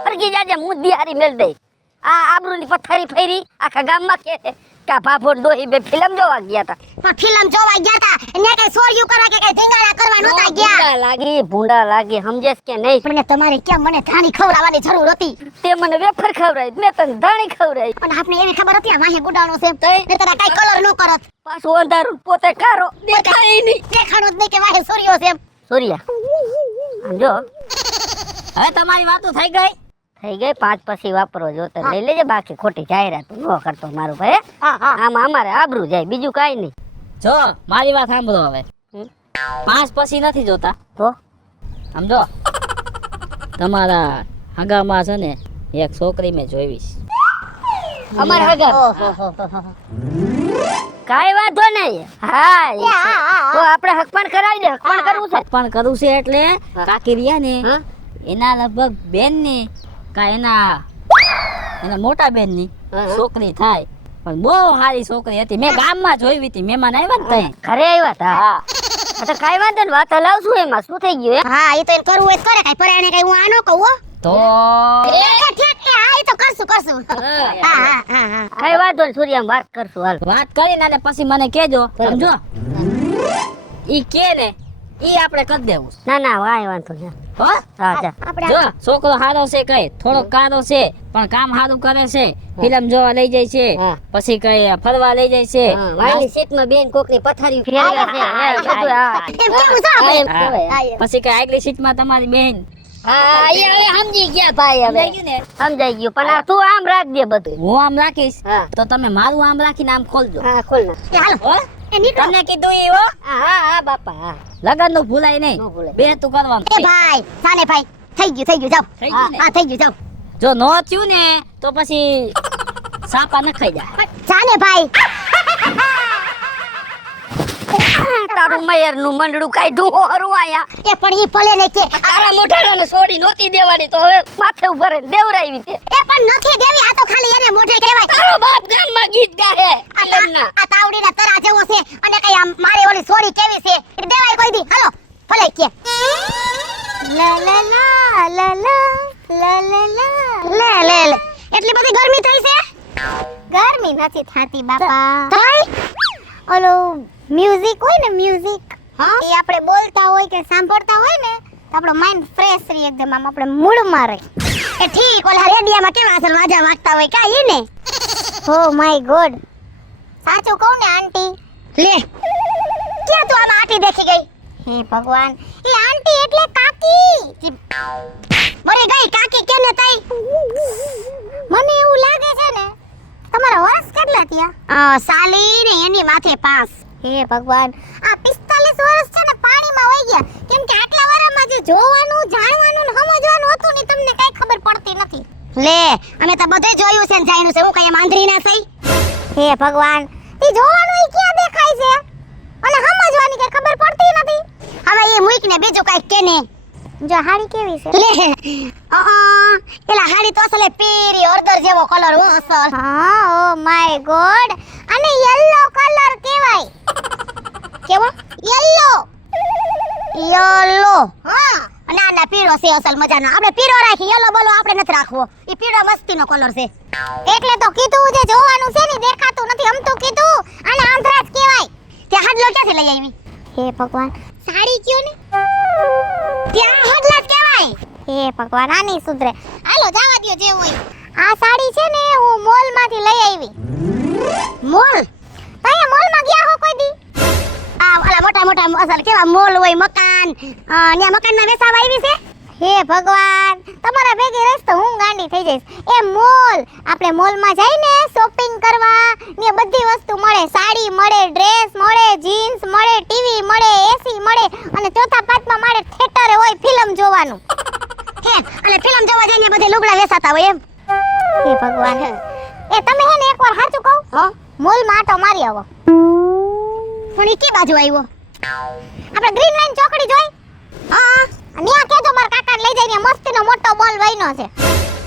ફરકી જાજે હું દિહારી મેલ દઈ. આ આબરૂની પથારી ફેરી આખા ગામમાં કે બટકા ફાફોડ દોહી બે ફિલ્મ જોવા ગયા હતા. પણ ફિલ્મ જોવા ગયા તા ને કઈ સોર્યું કરવા કે કઈ ધીંગાણા કરવા નહોતા ગયા. ભૂંડા લાગી સમજેશ કે નહીં? પણ તમારે કેમ મને ધાણી ખવડાવવાની જરૂર હતી? તે મને વેફર ખવડાવી, મેં તને ધાણી ખવડાવી. અને આપને એવી ખબર હતી આ વાહે ગુડાણો છે ને તને કઈ કલર ન કરત. પાછું અંધારું પોતે કારો દેખાય નહીં. દેખાણો જ નહીં કે વાહે સોર્યો છે. સૂર્યા આમ જો હવે તમારી વાતો થઈ ગઈ. થઈ ગઈ. 5 પછી વાપરો જો તો લઈ લેજે, બાકી ખોટી જાહેરાત ન કરતો મારો ભાઈ. હા હા આમાં અમારે આબરૂ જાય, બીજું કાઈ નહીં. જો મારી વાત સાંભળો હવે. 5 પછી નથી જોતા. તો સમજો તમારા હગામાં છે ને એક છોકરી મેં જોઈશ. અમારે હગર કાઈ વાંધો નહીં. હા ઈ છે. તો આપણે હકપણ કરાવી દે. હકપણ કરવું છે. પણ કરું છે એટલે કાકી રહ્યા ને હા? એના લગભગ બેન ની કા એના મોટા બેન ની હા. છોકરી થાય. પણ બહુ સારી છોકરી હતી. મેં ગામમાં જોઈ હતી. મહેમાન આવ્યા ને ત્યાં. ઘરે આવ્યા તા. હા તો કાઈ વાંધો નહીં, વાત હલાવશું. એમાં શું થઈ ગયું એમ? હા, એ તો એને કરવું હોય તો કરે. કઈ પરાણે કઈ હું આનો કહું હો. તો ઠીક છે. હા, એ તો કરશું. હા. કાઈ વાંધો નહીં, સૂર્યામાં વાત કરશું. હાલ વાત કરીને અને પછી મને કેજો. સમજો ઈ કે ને ઈ આપણે કરી દેવું. ના વાય વાંધો નહીં. હો હા જા. આપણે જો છોકરો સારો છે, કઈ થોડો કારો છે પણ કામ સારું કરે છે. ફિલ્મ જોવા લઈ જાય છે, હા. પછી કઈ ફરવા લઈ જાય છે. હા, વાયની સીટમાં બેન કોકની પથારી ફેરવે છે. હા, બધું હા. એમ કેવું છે હા, એમ હા. કહેવાય. હા, પછી કઈ આગલી સીટમાં તમારી બેન. હા, એ હવે સમજી ગયા ભાઈ. હવે સમજાઈ ગયું ને? સમજાઈ ગયું. પણ આ તું આમ રાખજે બધું. હું આમ રાખીશ હા. તો તમે મારું આમ રાખીને આમ ખોલજો. હા, ખોલ ના. એ હાલો. હો? એ નીકળો. તમને કીધું ઈ હો. હા બાપા. હા. લગન નું ભૂલાય નહીં. ન ભૂલાય. બે તું કરવાનું એ ભાઈ, સાને ભાઈ. થઈ ગયું જાવ. થઈ ગયું ને? હા, થઈ ગયું જાવ. જો નો થયું ને તો પછી સાપા ન ખાઈ જાય. સાને ભાઈ. તારું મયર નું મંડળું કાઢ્યું હરું આયા. એ પણ ઈ ભલે ને કે તારા મોઢાને છોડી નહોતી દેવાની તો હવે માથે ઉભા રહીને દેવરાવી છે. એ પણ નથી દેવી. આ તો ખાલી એને મોઢે કહેવાય. તારો બાપ ગામમાં ગીત ગાહે. લગ્નના. આ તાવડીના તરા જેવો છે અને કઈ આમ મારી ઓલી સોરી કેવી છે એ દેવાય કોઈ દી. હાલો ભલે કે લા લા લા લા લા લા લા લે એટલી બધી ગરમી થઈ છે? ગરમી નથી થાતી બાપા. થાય ઓલો મ્યુઝિક હોય ને, મ્યુઝિક એ આપણે બોલતા હોય કે સાંભળતા હોય ને તો આપણો માઇન્ડ ફ્રેશ રહે એકદમ. આમ આપણે મૂડમાં રહે. એ ઠીક ઓલા રેડિયામાં કેવા અસલ વાજા વાગતા હોય કા ઈ ને. ઓ માય ગોડ, સાચું કહું ને આંટી, લે ક્યાં તું આમાં આંટી દેખી ગઈ? હે ભગવાન, એ આંટી એટલે કાકી. મરી ગઈ કાકી કેને થઈ? મને એવું લાગે છે ને તમારા વર્ષ કેટલા થયા? સાલી ને એની માથે 5. હે ભગવાન, આ 45 વર્ષ છે ને પાણીમાં વહી ગયા. કેમ કે આટલા વર્ષમાં જે જોવાનું, જાણવાનું ને સમજવાનું હતું ને તમને કઈ ખબર પડતી નથી. લે અમે તો બધે જોયું છે ને જાણ્યું છે. હું કઈ માંદરી ના થઈ? હે ભગવાન, ઈ જોવાનું ઈ ક્યાં દેખાય છે અને સમજવાની કઈ ખબર પડતી નથી. હવે એ મુઈક ને બીજું કઈ કે ને. જો હાડી કેવી છે? લે પેલા હાડી તો અસલે પીરી હળદર જેવો કલર હો અસલ. હા, ઓ માય ગોડ, અને યલો કલર કહેવાય. કેવો? યલો. હા, અને આના પીળો છે અસલ મજાનો. આપણે પીળો રાખી, યલો બોલો આપણે નથી રાખવો. ઈ પીળો મસ્તીનો કલર છે. એટલે તો કીધું જે જોવાનું છે ને દેખાતું નથી. આમ તો કીધું અને આંધળા જ કહેવાય. તે હાડલો ક્યાંથી લઈ આવી? હે ભગવાન, સાડી કયો ને ત્યાં હાડલા જ કહેવાય. હે ભગવાન, આની સુધરે. હાલો જવા દ્યો જે હોય. આ સાડી છે ને હું મોલ માંથી લઈ આવી. મોલ? તમે મોલ માં ગયા હો કોઈ દી? આ ઓલા મોટા મોટા અસલ કેવા મોલ હોય, મકાન. ન્યા મકાનમાં વેચાવા આવી છે. હે ભગવાન, તમારા ભેગી રહીશ તો હું ગાંડી થઈ જઈશ. એ મોલ, આપણે મોલમાં જઈને શોપિંગ કરવા ને બધી વસ્તુ મળે. સાડી મળે, ડ્રેસ મળે, જીન્સ મળે, ટીવી મળે, એસી મળે અને ચોથા પાંચમા માળે થિયેટર હોય ફિલ્મ જોવાનું. હે, અને ફિલ્મ જોવા જઈને બધે લુગડા વેચાતા હોય એમ. હે ભગવાન, એ તમે હે ને એકવાર સાચું કહું, મોલમાં આટો મારી આવો. પણ ઈ કે બાજુ આવ્યો? આપણે ગ્રીન લાઈન ચોકડી જોઈ? હા, ન્યા કેજો મારા કાકાને લઈ જઈને મસ્તીનો મોટો મોલ વઈનો છે.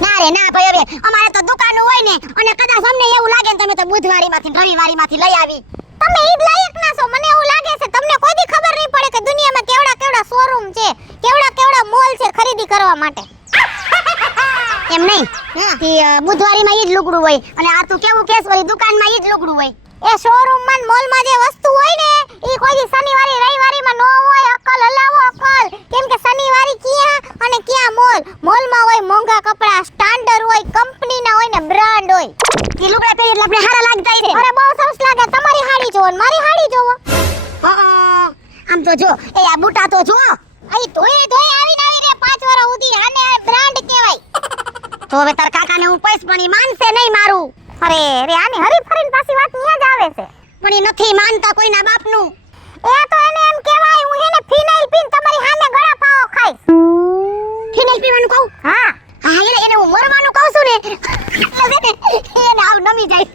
ના રે ના ભાઈ, હવે અમારે તો દુકાનો હોય ને અને કદાચ અમને એવું લાગે ને તમે તો બુધવારીમાંથી રવિવારીમાંથી લઈ આવી. તમે ઈદ લાયક ના છો. મને એવું લાગે છે તમને કોઈ દી ખબર નહીં પડે કે દુનિયામાં કેવડા કેવડા શોરૂમ છે, કેવડા કેવડા મોલ છે ખરીદી કરવા માટે. એમ નહીં, બુધવારીમાં ઈ જ લુગડું હોય અને આ તું કેવું કેસ વળી દુકાનમાં ઈ જ લુગડું હોય એ શોરૂમ માં મોલ માં જે વસ્તુ હોય ને ઈ કોઈ દી શનિવારે રવિવારે માં નો હોય અકલ હલાવો અકલ કેમ કે શનિવારે ક્યાં અને ક્યાં મોલ માં હોય મોંઘા કપડા સ્ટાન્ડર્ડ હોય કંપની ના હોય ને બ્રાન્ડ હોય ઈ લુગડા પહેરી એટલે આપણે હારા લાગતા છે અરે બહુ સરસ લાગે તમારી હાડી જોવો ને મારી હાડી જોવો આમ તો જો એ આ બુટા તો જો અહીં ધોઈ આવીને આવી રે 5 વર્ષ સુધી આને બ્રાન્ડ કહેવાય તો હવે તાર કાકાને હું પૈસ પણ ઈ માનશે નહીં મારું અરે રે આની હરી ફરીને પાછી વાત ન્યા જ આવે છે પણ ઈ નથી માનતા કોઈના બાપનું એ તો એને એમ કહેવાય હું એને ફિનાઇલ પીન તમારી સામે ગળા પાવો ખાઈશ ફિનાઇલ પીવાનું કહું હા હા એને હું મરવાનું કહું છું ને એટલે છે ને એને આવ નમી જાય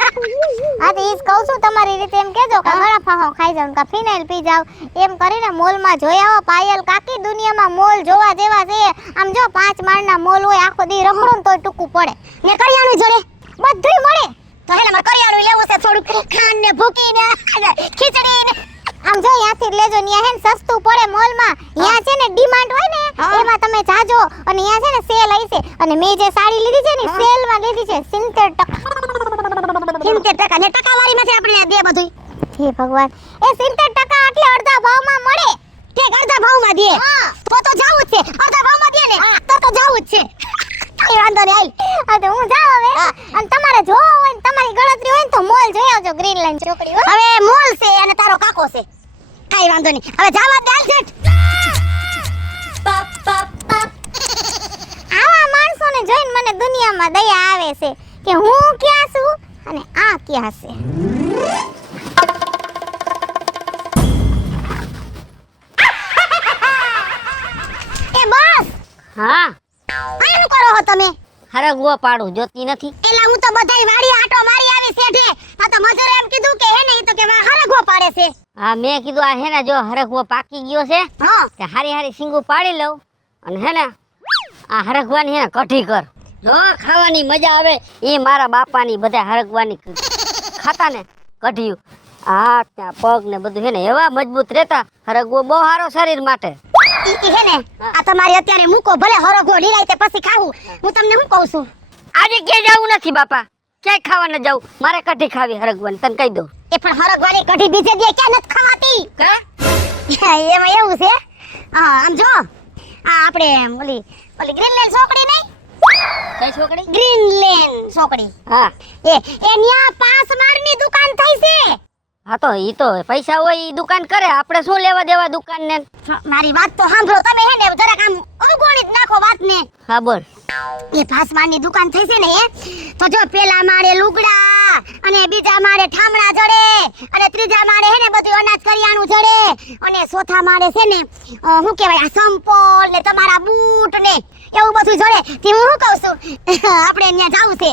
હા તો ઈ જ કહું છું તમારી રીતે એમ કહેજો કે ગળા પાવો ખાઈ જાવ કે ફિનાઇલ પી જાવ એમ કરીને મોલમાં જોઈ આવો પાયલ કાકી દુનિયામાં મોલ જોવા જેવા છે આમ જો 5 માળના મોલ હોય આખો દી રખડો ને તોય ટૂંકું પડે ને કરિયાણું જોડે બધુંય મળે તો હેલે મારે કરિયાણું લેવું છે થોડું ખાંડ ને ભૂકી ને ખીચડી ને આમ જો ત્યાંથી લેજો ન્યા હે ને સસ્તું પડે મોલમાં ન્યા છે ને ડિમાન્ડ હોય ને એમાં તમે જાજો અને ન્યા છે ને સેલ આવી છે અને મેં જે સાડી લીધી છે ને સેલમાં લીધી છે 70% ને ટકાવારીમાંથી આપણે દે બધું હે ભગવાન એ 70% એટલે અડધા ભાવમાં મળે ઠીક અડધા ભાવમાં દે તો જાવું જ છે અડધા ભાવમાં દે ને તો જાવું જ છે કઈ વાંધો નહીં આ તો હું જાવ હવે અને તમારે જોવો હોય ને તમારી ગણતરી હોય ને તો મોલ જોઈ આવજો ગ્રીનલેન્ડ ચોકડી હવે મોલ છે અને તારો કાકો છે કઈ વાંધો નહીં હવે જાવા દે આલજેટ આવા માણસોને જોઈને મને દુનિયામાં દયા આવે છે કે હું ક્યાં છું અને આ ક્યાં છે એ બસ હા આનું કરો હો તમે હરગવો પાડું જોતી નથી એલા હું તો બધાય વાડી આટો મારી આવી શેઠે આ તો મજૂર એમ કીધું કે હે ને ઈ તો કે હરગવો પાડે છે હા મેં કીધું આ હે ને જો હરગવો પાકી ગયો છે હા કે હારી હારી સિંગું પાડી લઉં અને હે ને આ હરગવાની હે ને કઢી કર જો ખાવાની મજા આવે એ મારા બાપાની બધા હરગવાની ખાતા ને કઢિયું હાથ ને પગ ને બધું હે ને એવા મજબૂત રહેતા હરગવો બહુ સારો શરીર માટે ઈ હે ને આ તમારી અત્યારે મૂકો ભલે હરગવો ઢીલાય તે પછી ખાવું હું તમને શું કહું છું આજે ક્યાંય જવું નથી બાપા ક્યાંય ખાવા ન જાવું મારે કઢી ખાવી હરગવાની તને કહી દઉં એ પણ હરગવાની કઢી બીજે દે ક્યાં નથી ખવાતી એમાં એવું છે આમ જો આ આપણે ઓલી ગ્રીનલેન્ડ છોકરી નહીં કઈ છોકરી ગ્રીનલેન્ડ છોકરી હા એ ન્યા 5 માળની દુકાન થઈ છે હા તો ઈ તો પૈસા હોય ઈ દુકાન કરે આપણે શું લેવા દેવા દુકાન ને મારી વાત તો સાંભળો તમે હે ને જરાક આમ અવગોણી જ નાખો વાતને હા બોલ એ પાસમાની દુકાન થઈ છે ને તો જો પેલા માળે લુગડા અને બીજા માળે ઠામડા જડે અને ત્રીજા માળે હે ને બધું અનાજ કરિયાણું જડે અને ચોથા માળે છે ને શું કહેવાય આ સંપોલ ને તમારા બૂટ ને એવું બધું જડે તે હું શું કહું છું આપણે ત્યાં જાવું છે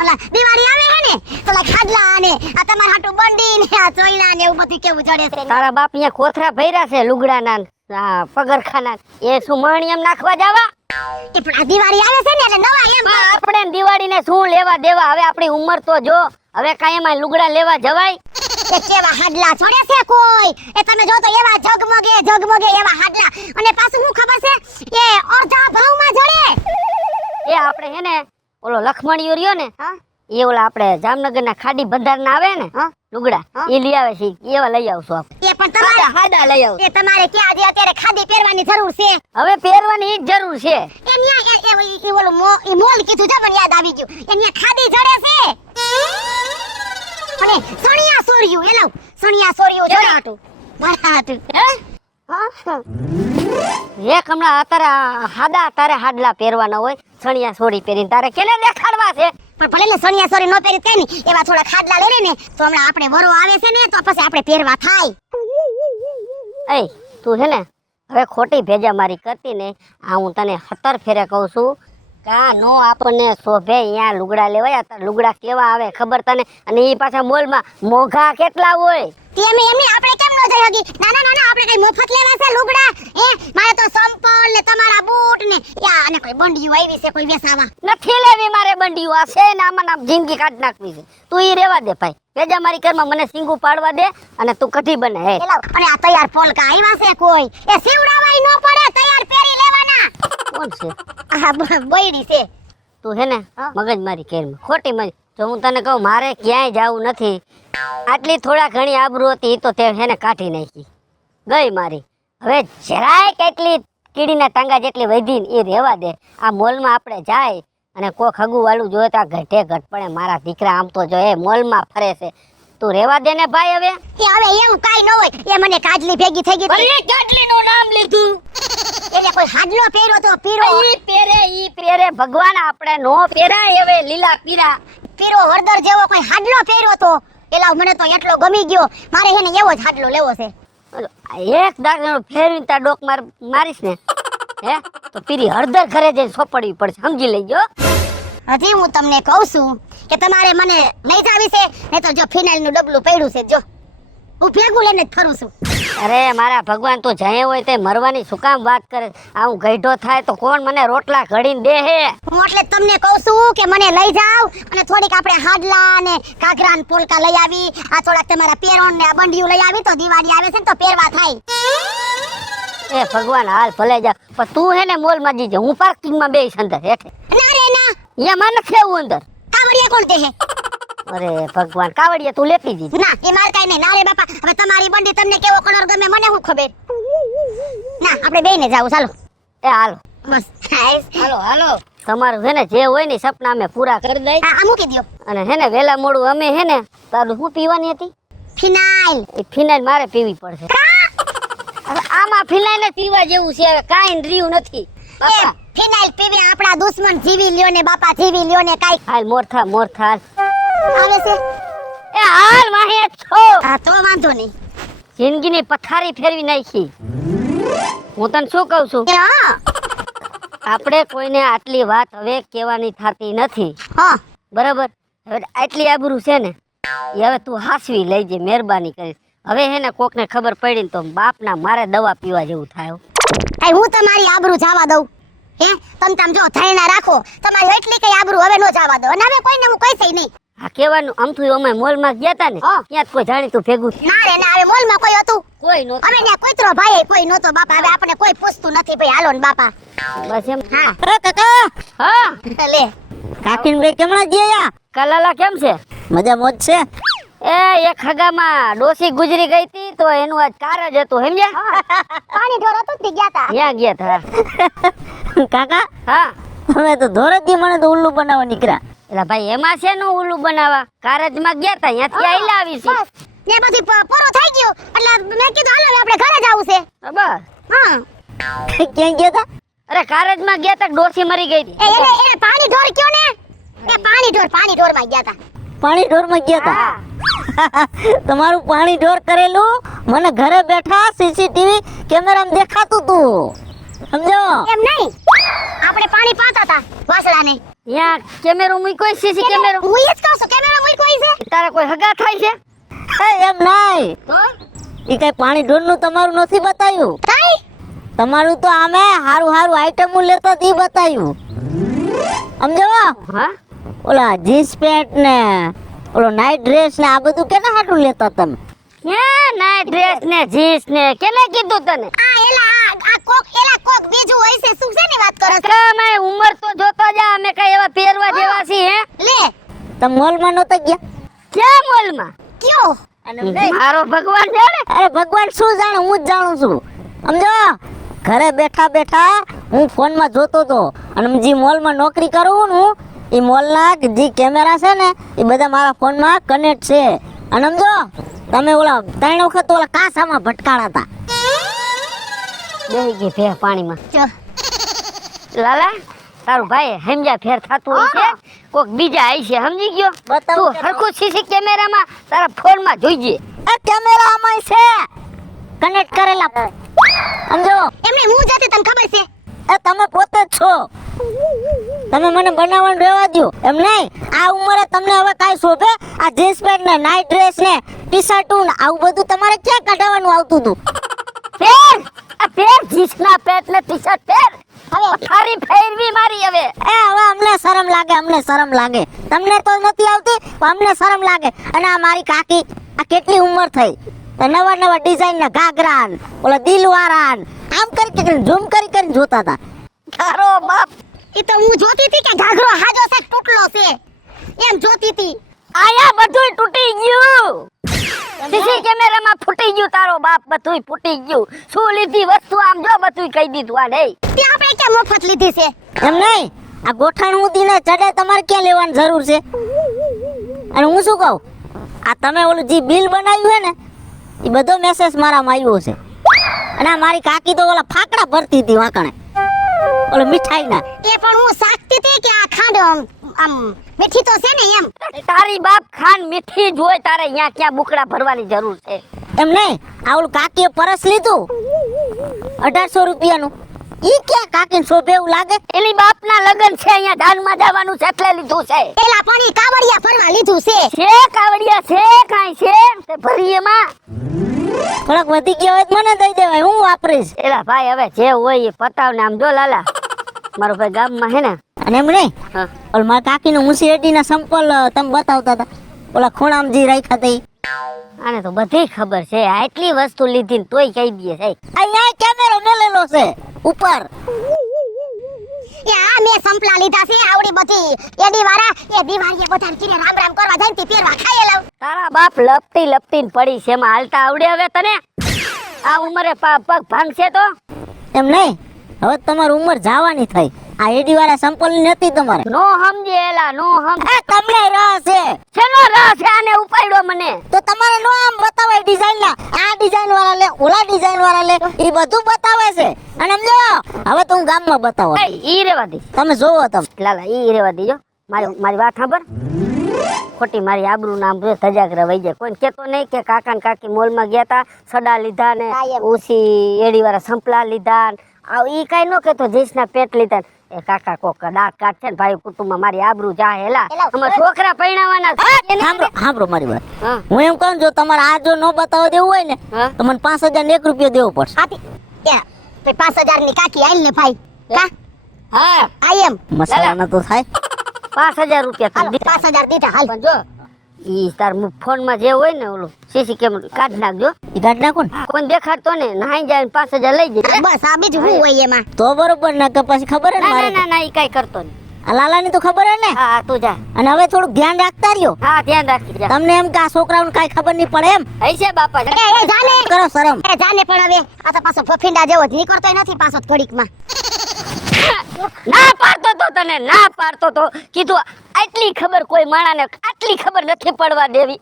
ઓલા દિવાળી આવે હે ને તો લા ખાડલા ને આ તમારા હાટુ બંડી ને આ ચોયલા ને એવું બધું કેવું જડે છે તારા બાપ અહીંયા કોથરા ભર્યા છે લુગડાના આ પગરખાના એ શું મણિયમ નાખવા જાવા એ પણ આ દિવાળી આવે છે ને એટલે નવા એમ આપણે દિવાળીને શું લેવા દેવા હવે આપણી ઉંમર તો જો હવે કાંઈ એમાં લુગડા લેવા જવાય એ કેવા હાડલા છોડે છે કોઈ એ તમે જો તો એવા ઝગમગે એવા હાડલા અને પાછું શું ખબર છે એ અડધા ભાવમાં જડે એ આપણે હે ને ઓલો લખમણીયો રહ્યો ને હા એ ઓલા આપણે જામનગરના ખાડી બંધારના આવે ને હા લુગડા એ લઈ આવે છે એવા લઈ આવશું આપણે એ પણ તમારે હાડા લઈ આવ એ તમારે ક્યાં આજે અત્યારે ખાદી પહેરવાની જરૂર છે હવે પહેરવાની ઈ જ જરૂર છે એ ન્યા એ ઓલું મોલ કીધું છે મને યાદ આવી ગયું એ ન્યા ખાદી જડે છે અને સણિયા સોરિયું એલો સણિયા સોરિયું જડાટું ભરાટું હે હા એક હમણાં અત્યારે હાડા તારે હાડલા પહેરવાના હોય સણિયા સોડી પહેરીને તારે કેને દેખાડવા છે પણ ભલે ને સણિયા સોરી નો પહેરી કઈ નહીં એવા થોડા ખાડલા લઈ લે ને તો હમણાં આપણે વરો આવે છે ને તો પછી આપણે પહેરવા થાય એ તું છે ને હવે ખોટી ભેજામારી કરતી ને આ હું તને 17 ફેરે કહું છું કા નો આપણને શોભે અહીંયા લુગડા લેવાય અત્યારે લુગડા કેવા આવે ખબર તને અને એ પાછા મોલમાં મોઘા કેટલા હોય તેમે એમની આપણે કેમ ન જઈ હગી ના આપણે કઈ મફત લેવા છે લુગડા મારે તો સંપલ ને તમારા બૂટ ને યા અને કોઈ બંડીયું આવી છે કોઈ વેસાવા નથી લેવી મારે બંડીયું આ છે ને આમાં નામ જિંદગી કાઢ નાખવી છે તું ઈ રેવા દે ભાઈ ભેજામારી કરમાં મને સિંગું પાડવા દે અને તું કઢી બને હે અને આ તૈયાર પોલકા આવ્યા છે કોઈ એ સીવડાવાય ન પડે તૈયાર પહેરી લેવાના કોણ છે આ બોયડી છે. તું હે ને મગજ મારી કેરમાં ખોટી મજ જો હું તને કહું મારે ક્યાંય જવું નથી આટલી થોડા ઘણી આબરૂ હતી ઈ તો તે હે ને કાઢી નાખી ગઈ મારી હવે જરાય કેટલી કીડીના ટાંગા જેટલી વધી ને એ રહેવા દે આ મોલમાં આપણે જાય અને કોક હગું વાળું જોઈએ તો આ ઘટે ઘટ પડે મારા દીકરા આમ તો જો એ મોલમાં ફરે છે તું રહેવા દે ને ભાઈ હવે એ હવે એવું કાઈ ન હોય. એ મને કાજલી ભેગી થઈ ગઈ હતી. કેટલી નું નામ લીધું એને કોઈ હાડલો પહેર્યો તો પીરો ઈ પેરે ભગવાન આપણે નો પહેરાય હવે લીલા પીરા પીરો હળદર જેવો કોઈ હાડલો પહેર્યો તો એલા મને તો એટલો ગમી ગયો. મારે એને એવો જ હાડલો લેવો છે. એક દાખલો ફેરવીને તાર ડોક મારીશ ને હે તો પીરી હળદર ઘરે જઈને સોપડવી પડશે સમજી લેજો હજી હું તમને કહું છું કે તમારે મને લઈ જાવી છે નહીં તો જો ફિનાઇલ નું ડબલું પડ્યું છે જો હું ભેગું લઈને જ ફરું છું. અરે મારા ભગવાન તું જઈએ હોય તે મરવાની શું કામ વાત કરે આ હું ગઈઢો થાય તો કોણ મને રોટલા ઘડીને દે હે હું એટલે જ તમને કહું છું કે મને લઈ જાવ અને થોડીક આપણે હાડલા ને ઘાઘરા ને પોલકા લઈ આવી આ થોડાક તમારા પેરોન ને આ બંડિયું લઈ આવી તો દિવાળી આવે છે ને તો પહેરવા થાય. એ ભગવાન હાલ ભલે જા પણ તું હે ને મોલ માં જીજે હું પાર્કિંગમાં બેસીશ અંદર હેઠે ના રે ના અહીંયા માં નથી આવું અંદર કાવડિયા કોણ દે હે? અરે ભગવાન કાવડિયા તું લેપી દીધી ના એ માર કાઈ નહીં. ના રે બાપા હવે તમારી બંડી તમને કેવો કલર ગમે મને શું ખબર. ના આપણે બેયને જાવું ચાલો. એ હાલો બસ હાલો હાલો તમારું હે ને જે હોય ને સપના અમે પૂરા કરી દઈ આ મૂકી દ્યો. અને હે ને વેલા મોડું અમે હે ને તારું શું પીવાની હતી ફિનાઇલ એ ફિનાઇલ મારે પીવી પડશે હવે આમાં ફિનાઇલ જ પીવા જેવું છે હવે કાંઈ રહ્યું નથી એ બાપા ફિનાઇલ પીવે આપણા દુશ્મન જીવી લ્યો ને બાપા જીવી લ્યો ને કાઈ હાલ મોરથા આવે છે. એ હાલ વાહે છો હા તો વાંધો નહીં. જિંદગીની પથારી ફેરવી નાખી હું તને શું કહું છું એ હા આપણે કોઈને આટલી વાત હવે કહેવાની થતી નથી હા બરાબર હવે આટલી આબરૂ છે ને એ હવે તું હાસવી લેજે મહેરબાની કરી હવે હે ને કોકને ખબર પડી ને તો બાપના મારે દવા પીવા જેવું થાય કાઈ હું તમારી આબરૂ જવા દઉં હે તમ જો થાયના રાખો તમારી એટલી કઈ આબરૂ હવે નો જવા દો અને હવે કોઈને હું કહીશ નહીં. આ કહેવાનું આમથું અમે મોલમાં ગયા તા ને ત્યાં જ કોઈ જાણીતું ભેગું થયું. ના રે ના હવે મોલમાં કોઈ હતું કોઈ નહોતું. હવે ત્યાં કોઈતરો ભાઈ કોઈ નહોતો બાપા હવે આપણે કોઈ પૂછતું નથી ભાઈ હાલો ને બાપા. બસ એમ હા કાકા હા લે કાકીને બે કેમણા ગયા કલાલા કેમ છે મજા મોજ છે એ એક હગામાં ડોસી ગુજરી ગઈ હતી તો એનું આજ કાર જ હતું સમજ્યા પાણી ઢોર હતું તે ગયા તા. ત્યાં ગયા હતા કાકા હા હવે તો ધોરેથી મને તો ઉલ્લુ બનાવવા નીકળ્યા એટલે ભાઈ એમાં છે નું ઉલ્લું બનાવવા કારજમાં ગયા તા ત્યાંથી આઈલા આવી છે બસ ને બધી પૂરો થઈ ગયો એટલે મેં કીધું હાલો હવે આપણે ઘરે જાવું છે. બસ હા ક્યાં ગયા તા અરે કારજમાં ગયા તા ડોસી મરી ગઈ હતી એને પાણી ઢોર કયો ને એ પાણી ઢોર માં ગયા તા. પાણી ઢોરમાં ગયા તા તમારું પાણી ઢોર કરેલું મને ઘરે બેઠા સીસીટીવી કેમેરામાં દેખાતું તું સમજો એમ નહીં આપણે પાણી પાતા તા વાસળાને. ત્યાં કેમેરો મૂક્યો સીસી કેમેરો હું ઈ જ કહું છું કેમેરા મૂક્યો છે. તારા કોઈ હગા થાય છે એમ નહીં તો એ કઈ પાણી ઢોરનું તમારું નથી બતાવ્યું કાઈ તમારું તો આમે હારું હારું આઈટમો લેતા ઈ બતાવ્યું સમજો હા ઓલા જીન્સ પેન્ટ ને ઓલો નાઈટ ડ્રેસ ને આ બધું કેના હાટું લેતા તમે ક્યાં નાઈટ ડ્રેસ ને જીન્સ ને કેને કીધું તને આ એલા કોક બીજું હોય છે શું છે ની વાત કરો છો? તમે ઉંમર તો જોતો જા અમે કઈ એવા પહેરવા જેવા છીએ હે લે તમે મોલમાં નહોતા ગયા ક્યાં મોલમાં કયો મારો ભગવાન છે ને અરે ભગવાન શું જાણે હું જ જાણું છું સમજો ઘરે બેઠા બેઠા હું ફોનમાં જોતો હતો અને જે મોલમાં નોકરી કરું ને એ મોલના જે કેમેરા છે ને એ બધા મારા ફોનમાં કનેક્ટ છે અને સમજો તમે ઓલા 3 વખત ઓલા કાસામાં ભટકાણા હતા બેહી ગઈ ફેર પાણીમાં જો લાલા તારું ભાઈ સમજ્યા ફેર થતું હોય છે કોક બીજા આવી છે સમજી ગયો બતાવો તું હરખું સીસી કેમેરામાં તારા ફોનમાં જોઈજે એ કેમેરા આમાં છે કનેક્ટ કરેલા સમજો એમને હું જાતે તને ખબર છે. એ તમે પોતે જ છો તમે મને બનાવવાનું રહેવા દો એમ નહીં આ ઉંમરે તમને હવે કાંઈ શોભે આ જીન્સ પેન્ટ ને નાઈટ ડ્રેસ ને ટી શર્ટ ને આવું બધું તમારે ક્યાં કઢાવવાનું આવતું હતું ફેર આ ફેર જીસના પેટ ને ટી શર્ટ ફેર હવે થારી ફેરવી મારી હવે એ હવે અમને શરમ લાગે તમને તો નથી આવતી પણ અમને શરમ લાગે અને આ મારી કાકી આ કેટલી ઉંમર થઈ તો નવા ડિઝાઇન ના ઘાઘરા ને ઓલા દિલવારા ને આમ કરી ઝૂમ કરી જોતા હતા તારો બાપ ઈ તો હું જોતી હતી કે ઘાઘરો હાજો છે કે તૂટલો છે એમ જોતી હતી. આયા બધુંય તૂટી ગયું. સીસી કેમેરામાં ફૂટી ગયું તારો બાપ, બધુંય ફૂટી ગયું. શું લીધી વસ્તુ આમ જો બધુંય કહી દીધું આ નહીં. તે આપણે ક્યાં મફત લીધી છે? એમ નહીં, આ ગોઠણ ઉદીને ચડે તમારે ક્યાં લેવાની જરૂર છે? અને હું શું કહું, આ તમે ઓલું જે બિલ બનાવ્યું છે ને એ બધો મેસેજ મારામાં આવ્યો છે. અને આ મારી કાકી તો ઓલા ફાકડા ભરતી હતી વાંકણે ઓલો મીઠાઈના. એ પણ હું સાકતી હતી કે આ ખાંડ આમ મીઠી તો છે ને એમ. તારી બાપ ખાંડ મીઠી જ હોય, તારે અહીંયા ક્યાં બુકડા ભરવાની જરૂર છે? એમ નહીં, આ ઓલું કાકીએ પરસ લીધું 1800 રૂપિયાનું, ઈ ક્યાં કાકીને શોભે એવું લાગે? એની બાપના લગન છે, અહીંયા દાનમાં જવાનું છે એટલે લીધું છે. પેલા પાણી કાવડિયા ફરવા લીધું છે. છે કાવડિયા છે, કાંઈ છે તે ભરી એમાં. થોડાક વધી ગયા હોય તો મને દઈ દેવાય, હું વાપરીશ. એલા ભાઈ હવે જે હોય એ પતાવ ને. આમ જો લાલા, મારો ભાઈ ગામમાં હે ને. અને એમ નહીં, હા. ઓલ મારા કાકીનું મુસીએડીના સંપલ તમે બતાવતા હતા, ઓલા ખૂણામાં જે રાખ્યા હતા ઈ. આને તો બધી ખબર છે, આટલી વસ્તુ લીધી ને તોય કહી દે છે. અહીંયા કેમેરો મેલેલો છે ઉપર. એ આ મે સંપલા લીધા છે આવડી બધી એડી વાળા એ દિવાળીએ બધાને કીને રામ રામ કરવા જાય ને તે પહેરવા ખાઈ લાવ. તારા બાપ લપટી લપટીને પડી છે, એમાં હાલતા આવડે હવે તને? આ ઉંમરે પગ ભાંગશે તો? એમ નહીં, હવે તમારી ઉંમર જવાની થઈ. આ એડી વાળા સંપલ નથી તમારે. નો સમજે એલા, નો સમજે. એ તમને રસ છે. શેનો રસ છે? આને ઉપાડ્યો મને. તો તમારે નો આમ બતાવાય ડિઝાઇન ના. આ ડિઝાઇન વાળા લે, ઓલા ડિઝાઇન વાળા લે, એ બધું બતાવે છે. અને સમજો, હવે તો હું ગામમાં બતાવું. એ ઈ રેવા દે. તમે જોવો તમે. લાલા ઈ રેવા દેજો. મારી વાત સાંભળ. ખોટી મારી આબરૂ નામ ધજાગરા વહી જાય. કોઈ કેતો નહીં કે કાકા ને કાકી મોલમાં ગયા તા, સડા લીધા ને ઉસી એડી વાળા સંપલા લીધા. આવ ઈ કઈ નો કેતો જીસના પેટ લીધા. એ કાકા કોક દાંત કાઢશે ને ભાઈ કુટુંબમાં મારી આબરૂ જાય. હેલા અમાર છોકરા પરણાવાના છે. સાંભળો મારી વાત. હા. હું એમ કહું, જો તમારે આ જો નો બતાવવા દેવું હોય ને હા. તો મને 5001 રૂપિયો દેવો પડશે. આતી કે 5000 ની કાકી આઈલ ને ભાઈ કા હા આઈ એમ મસાલાના તો થાય. 5000 રૂપિયા હાલ તને દીધા. 5000 દીધા હાલ. પણ જો ઈ તાર ફોન માં જે હોય ને ઓલું સીસી કેમેરા કાઢ નાખજો. ઈ કાઢ નાખો ને કોઈ દેખાડતો ને નાઈ જાય 5000 લઈ જાય. બસ આ બીજું શું હોય એમાં? તો બરોબર, ના કે પછી ખબર હે ને ના મારે. ના ના ઈ કઈ કરતો નહીં. આ લાલાની તો ખબર હે ને. હા તું જા. અને હવે થોડુંક ધ્યાન રાખતા રહ્યો. હા ધ્યાન રાખી જા. તમને એમ કે આ છોકરાઓને કાંઈ ખબર નહીં પડે એમ. હૈ બાપા એ જાને કરો શરમ. એ જાને પણ હવે આ તો પાછો ફફીંડા જેવો જ નીકળતોય નથી પાછો ઘડીકમાં. ના પાડતો તો તને, ના પાડતો તો. કીધું આટલી ખબર કોઈ માણાને આટલી ખબર નથી પડવા દેવી.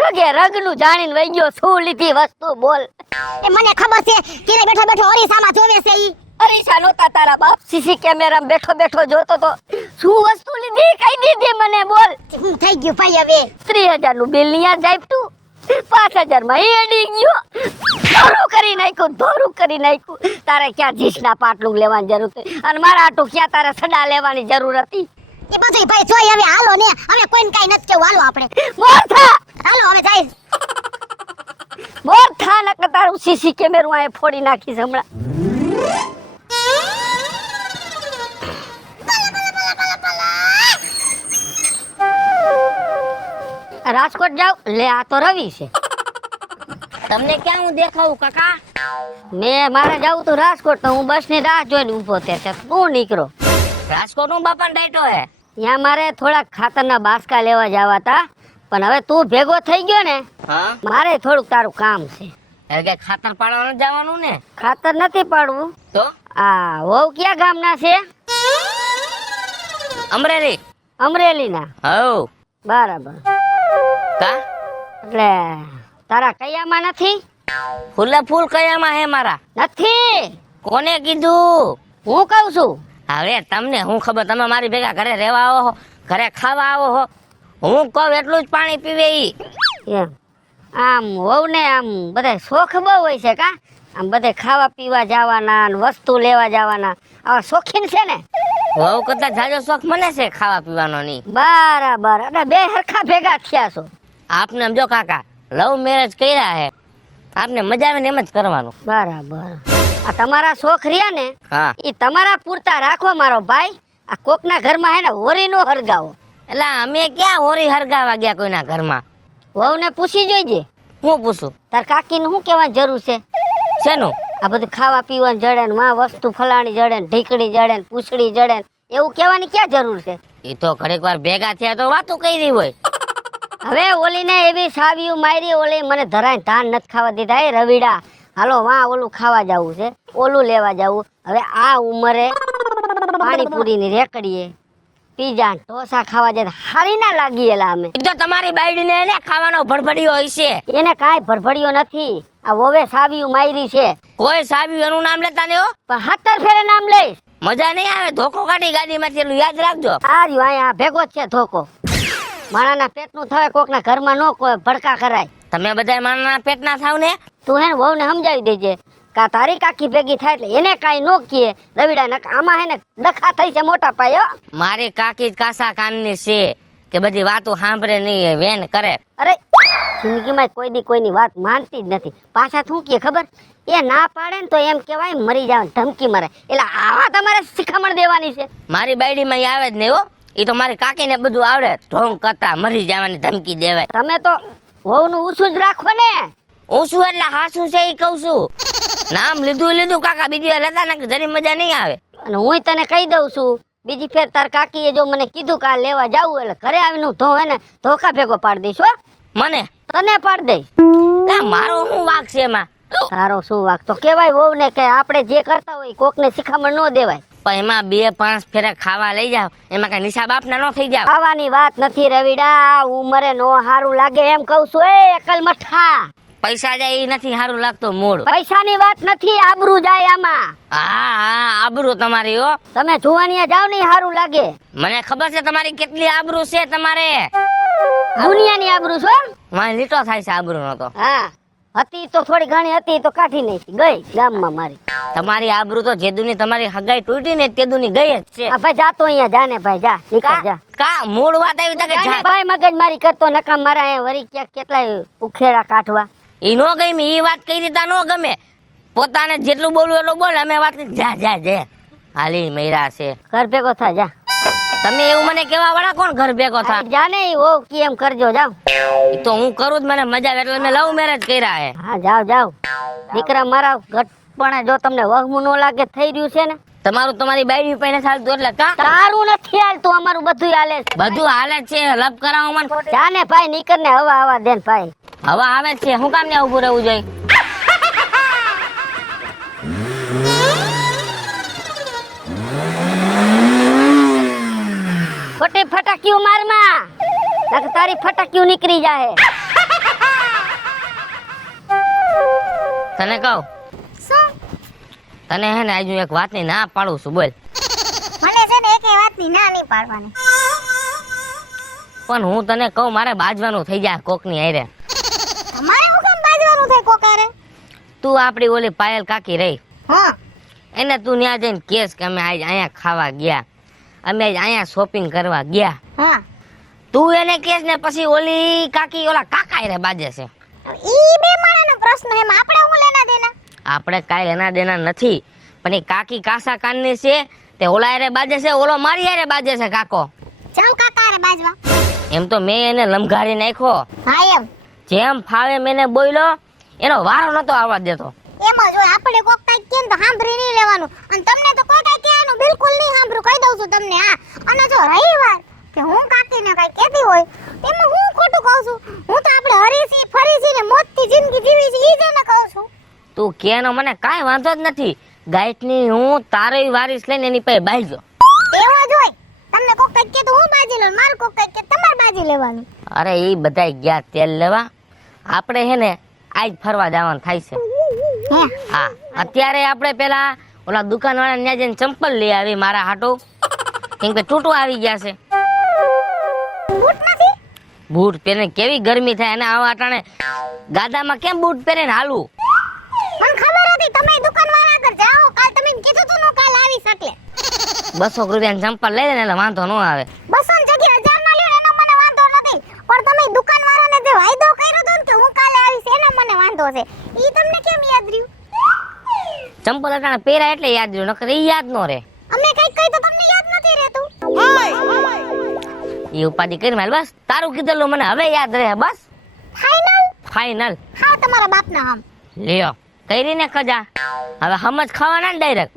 રગે રગનું જાણીને વઈ ગયો. શું લીધી વસ્તુ બોલ? એ મને ખબર છે કે બેઠો બેઠો ઓરિસામાં જોવે છે ઈ. અરીસા નહોતા તારા બાપ. સીસી કેમેરામાં બેઠો બેઠો જોતો તો. શું વસ્તુ લીધી કઈ દીધી મને બોલ? હું થઈ ગયું ભાઈ હવે 3000 નું બિલ ની યાદ આપ્યું. 5000 માં એડી ગયો. ધોરું કરી નાખ્યું, ધોરું કરી નાખ્યું. તારે ક્યાં જીસના પાટલું લેવાની જરૂર હતી અને મારા આટું ક્યાં તારે સડા લેવાની જરૂર હતી? એ બધું ભાઈ જોઈ હવે હાલો ને હવે કોઈને કાઈ નથી કેવું હાલો આપણે મોર થા, હાલો હવે જાય. મોર થા નકર તારું સીસી કેમેરું આ ફોડી નાખીશ હમણાં. રાજકોટ જાવ લે, આ તો રવિ છે. તમને ક્યાં હું દેખાવું કાકા? મારે જાવું તો રાજકોટ, તો હું બસ ની રાહ જોઈને ઊભો તે તું નીકળો. રાજકોટ નું બાપા ડેટો હે. ત્યાં મારે થોડા ખાતરના બાસકા લેવા જવા હતા, પણ હવે તું ભેગો થઈ ગયો ને હા, મારે થોડુંક તારું કામ છે. એટલે કે ખાતર પાડવાનું જવાનું ને? ખાતર નથી પાડવું. તો આ વહુ ક્યાં ગામના છે? અમરેલી. અમરેલીના. હઉ. બરાબર. કા એટલે તારા કયામાં નથી? ફૂલે ફૂલ કયામાં હે મારા. નથી. કોને કીધું? હું કહું છું. હવે તમને હું ખબર, તમે મારી ભેગા ઘરે રહેવા આવો હો, ઘરે ખાવા આવો હો. હું કહું એટલું જ પાણી પીવે ઈ. એમ આમ વહુ ને આમ બધા શોખ બહુ હોય છે કા? આમ બધે ખાવા પીવા જવાના ને વસ્તુ લેવા જવાના, આવા શોખીન છે ને? વહુ કરતા જાજો શોખ મને છે ખાવા પીવાનો નહીં. બરાબર. અને બે હરખા ભેગા થયા છો. આપને સમજો કાકા, લવ મેરેજ કર્યા હે, આપને મજા આવે ને એમ જ કરવાનું. બરાબર. આ તમારા શોખ રહ્યા ને હા, એ તમારા પૂરતા રાખો મારો ભાઈ. આ કોકના ઘરમાં હે ને હોરી નો હરગાવો. એટલે અમે ક્યાં હોરી હરગાવા ગયા કોઈના ઘરમાં? વહુને પૂછી જોઈજે. હું પૂછું? તાર કાકીને શું કહેવાની જરૂર છે? શેનું? આ બધું ખાવા પીવાનું જડે ને માં વસ્તુ ફલાણી જડે ને ઢીકડી જડે ને પૂછડી જડે ને એવું કહેવાની ક્યાં જરૂર છે? એ તો ઘડીક વાર ભેગા થયા તો વાતો કરી હોય. હવે ઓલીને એવી સાવિયું મારી, ઓલી મને ધરાઈને ધાન નથી ખાવા દીધા. એ રવીડા હાલો વાં ઓલું ખાવા જવું છે, ઓલું લેવા જવું. હવે આ ઉંમરે પાણીપુરીની રેકડીએ પીઝા ઢોસા ખાવા જાય હારી ના લાગી. એલા અમે એ તો તમારી બાયડીને એને ખાવાનો ભડભડિયો હોય છે. એને કાંઈ ભરભડિયો નથી. આ વોવે સાવિયું મારી છે કોઈ સાબી એનું નામ લેતા નહીં હો. પણ 17 ફેરે નામ લઈશ. મજા નહીં આવે. ધોકો કાઢી ગાડીમાંથી એટલું યાદ રાખજો. આ રહ્યું અહીંયા ભેગો જ છે ધોકો. માણાના પેટનું થાય, કોકના ઘરમાં નો કોઈ ભડકા કરાય. તમે બધા માણસના પેટ ના થાવ ને. તું હે ને વહુને સમજાવી દેજે કા તારી કાકી ભેગી થાય એટલે એને કાંઈ નો કહે. રવિડા નક આમાં હે ને ડખા થઈ છે મોટા પાયે. મારી કાકી કાસા કાનની છે કે બધી વાતો સાંભળે નહીં, વેન કરે. અરે જિંદગીમાં કોઈ દી કોઈની વાત માનતી જ નથી. પાછા શું કહે ખબર? એ ના પાડે ને તો એમ કહેવાય મરી જાવ ધમકી મારે. એટલે આવા તમારે શિખામણ દેવાની છે. મારી બાયડીમાં ઈ આવે જ નહીં હો. એ તો મારી કાકીને બધું આવડે. ઢોંગ કરતા મરી જવાની ધમકી દેવાય. તમે તો વહુનું ઊંચું જ રાખો ને. હું શું એટલે હાસું છે એ કહું છું. નામ લીધું કાકા, બીજી વાર લેતા ને જરી મજા નહીં આવે. અને હું તને કહી દઉં છું, બીજી ફેર તાર કાકીએ જો મને કીધું કે આ લેવા જાવું એટલે ઘરે આવીને હું ધો હે ને ધોકા ભેગો પાડી દઈશ. હો મને તને પાડી દઈશ. લા, મારો શું વાંક છે એમાં? તારો શું વાક તો કેવાય વહુ ને કે આપણે જે કરતા હોય કોકને શિખામણ ન દેવાય. પણ એમાં 2-5 ફેરા ખાવા લઈ જાવ, એમાં કઈ નિશા બાપના ન થઈ જાવ. ખાવાની વાત નથી રવિડા, ઉંમરે નો હારું લાગે એમ કહું છું. એ અકલ મઠા, પૈસા જાય એ નથી સારું લાગતું મૂળ. પૈસાની વાત નથી, આબરૂ જાય આમાં. હા આબરૂ તમારી હો. તમે જુવાનિયા જાવ ને હારું લાગે. મને ખબર છે તમારી કેટલી આબરૂ છે. તમારે દુનિયાની આબરૂ છો. વાંય લીટો થાય છે આબરૂ નો તો. હા હતી તો થોડી ઘણી હતી તો કાઢી નાખી ગઈ ગામમાં મારી. તમારી આબરૂ તો જેદુની તમારી હગાઈ તૂટી ને તેદુની ગઈ જ છે. આ ભાઈ જાતો અહીંયા જાને ભાઈ જા નીકળ જા. કા મૂળ વાત આવી તા કે જાને ભાઈ મગજ મારી કરતો નકામ મારા અહીંયા વરી ક્યાંક કેટલાય ઉખેડા કાઢવા. ઈ નો ગમી. ઈ વાત કઈ રીતે નો ગમે. પોતાને જેટલું બોલવું એટલું બોલ. અમે વાત જા હાલી મૈરા છે. ઘર ભેગો થા જા. તમે એવું મને કેવા વાળા કોણ ઘર ભેગો થા? જાને ઓ કે એમ કરજો જાવ. ઈ તો હું કરું જ, મને મજા આવે એટલે મેં લવ મેરેજ કર્યા હે. હા જાવ જાવ દીકરા મારા ઘટપણે જો તમને વહમું ન લાગે થઈ રહ્યું છે ને. તમારું તમારી બાયડી પાસે ચાલતું એટલે કા તારું નથી હાલતું, અમારું બધું હાલે છે. બધું હાલે જ છે. લપ કરાવો મને. જાને ભાઈ નીકળ ને હવા હવા દે ને ભાઈ. હવા આવે જ છે. હું કામ ને ઉભું રહેવું જોઈએ? ખોટી ફટાકીઓ મારમાં નકર તારી ફટાકીઓ નીકળી જાય. તને કહું, શું? તને હે ને આજુ એક વાતની ના પાડું છું. બોલ. મને છે ને એકે વાતની ના નહીં પાડવાની. પણ હું તને કહું, મારે બાજવાનું થઈ જાય કોકની હારે. તમારે હું કેમ બાજવાનું થાય કોકારે? તું આપડી ઓલી પાયલ કાકી રહી, હા એને તું ત્યાં જઈને કેસ કે અમે આજ અહીંયા ખાવા ગયા, અમે આજ અહીંયા શોપિંગ કરવા ગયા. હા તું એને કેસ ને પછી ઓલી કાકી ઓલા કાકા હારે બાજે છે. ઈ બે માણાનો પ્રશ્ન એમાં આપણે હું લેના દેના? આપણે કાંઈ લેના દેના નથી. પણ એ કાકી કાસા કાનની છે તે ઓલા હારે બાજે છે, ઓલો મારી હારે બાજે છે કાકો. જાવ કાકારે બાજવા. એમ તો મેં એને લમઘારી નાખ્યો. હા એમ જેમ ફાવે મેને બોલ્યો, એનો વારો નતો આવવા દેતો. એમ જ હોય. આપણે કોક કઈક કે તો સાંભળી નહીં લેવાનું. અને તમને તો કોઈ કઈ કહેવાનું બિલકુલ નહીં સાંભળું, કહી દઉં છું તમને. હા અને જો રહી વાત કે હું કાકીને કઈ કહેતી હોય એમાં હું ખોટું કહું છું? હું તો આપણે હરીસી ફરીસી ને મોજથી જિંદગી જીવી છે ઈ જ એને કહું છું. તું કેનો મને કાંઈ વાંધો જ નથી. ગાયટની હું તારી વારીસ લઈને એની પાસે બાજ્યો. એવા જ હોય. તમને કોક કઈક કે તો હું બાજી લઉં, મારું કોક કઈક કે તમારે બાજી લેવાનું. અરે એ બધાય ગયા તેલ લેવા. આપણે હે ને આજ ફરવા જવાનું થાય છે. હે હા અત્યારે આપણે પેલા ઓલા દુકાનવાળા ત્યાં જઈને ચંપલ લઈ આવી મારા હાટુ. કેમ કે ટૂટું આવી ગયા છે. બૂટ નથી? બૂટ પહેરીને કેવી ગરમી થાય, અને આવા અટાણે ગાદામાં કેમ બૂટ પહેરીને હાલવું? મને ખબર હતી તમે દુકાનવાળા આગળ જાઓ. કાલ તમે કીધું તું નો કાલ આવી શકે. 200 રૂપિયાની ચંપલ લઈ લે ને એટલે વાંધો ન આવે. 200 ની જગ્યાએ 1000 ના લ્યો એનો મને વાંધો નથી. પણ તમે દુકાનવાળાને જે વાયદો કર્યો તો ને કે હું કાલે આવીશ એનો મને વાંધો છે. ઈ તમને કેમ યાદ રહ્યું? ચંપલ અટાણે પહેર્યા એટલે યાદ રહ્યું, નકર ઈ યાદ ન રહે. અમે કઈ કઈ તો તમને યાદ નથી રહેતું. એ ઉપાધિ કરી માલ. બસ તારું કીધેલું મને હવે યાદ રહે. બસ ફાઇનલ? ફાઇનલ. હા તમારા બાપના આમ. લ્યો કરીને કજા હવે હમજ ખાવાના ને ડાયરેક્ટ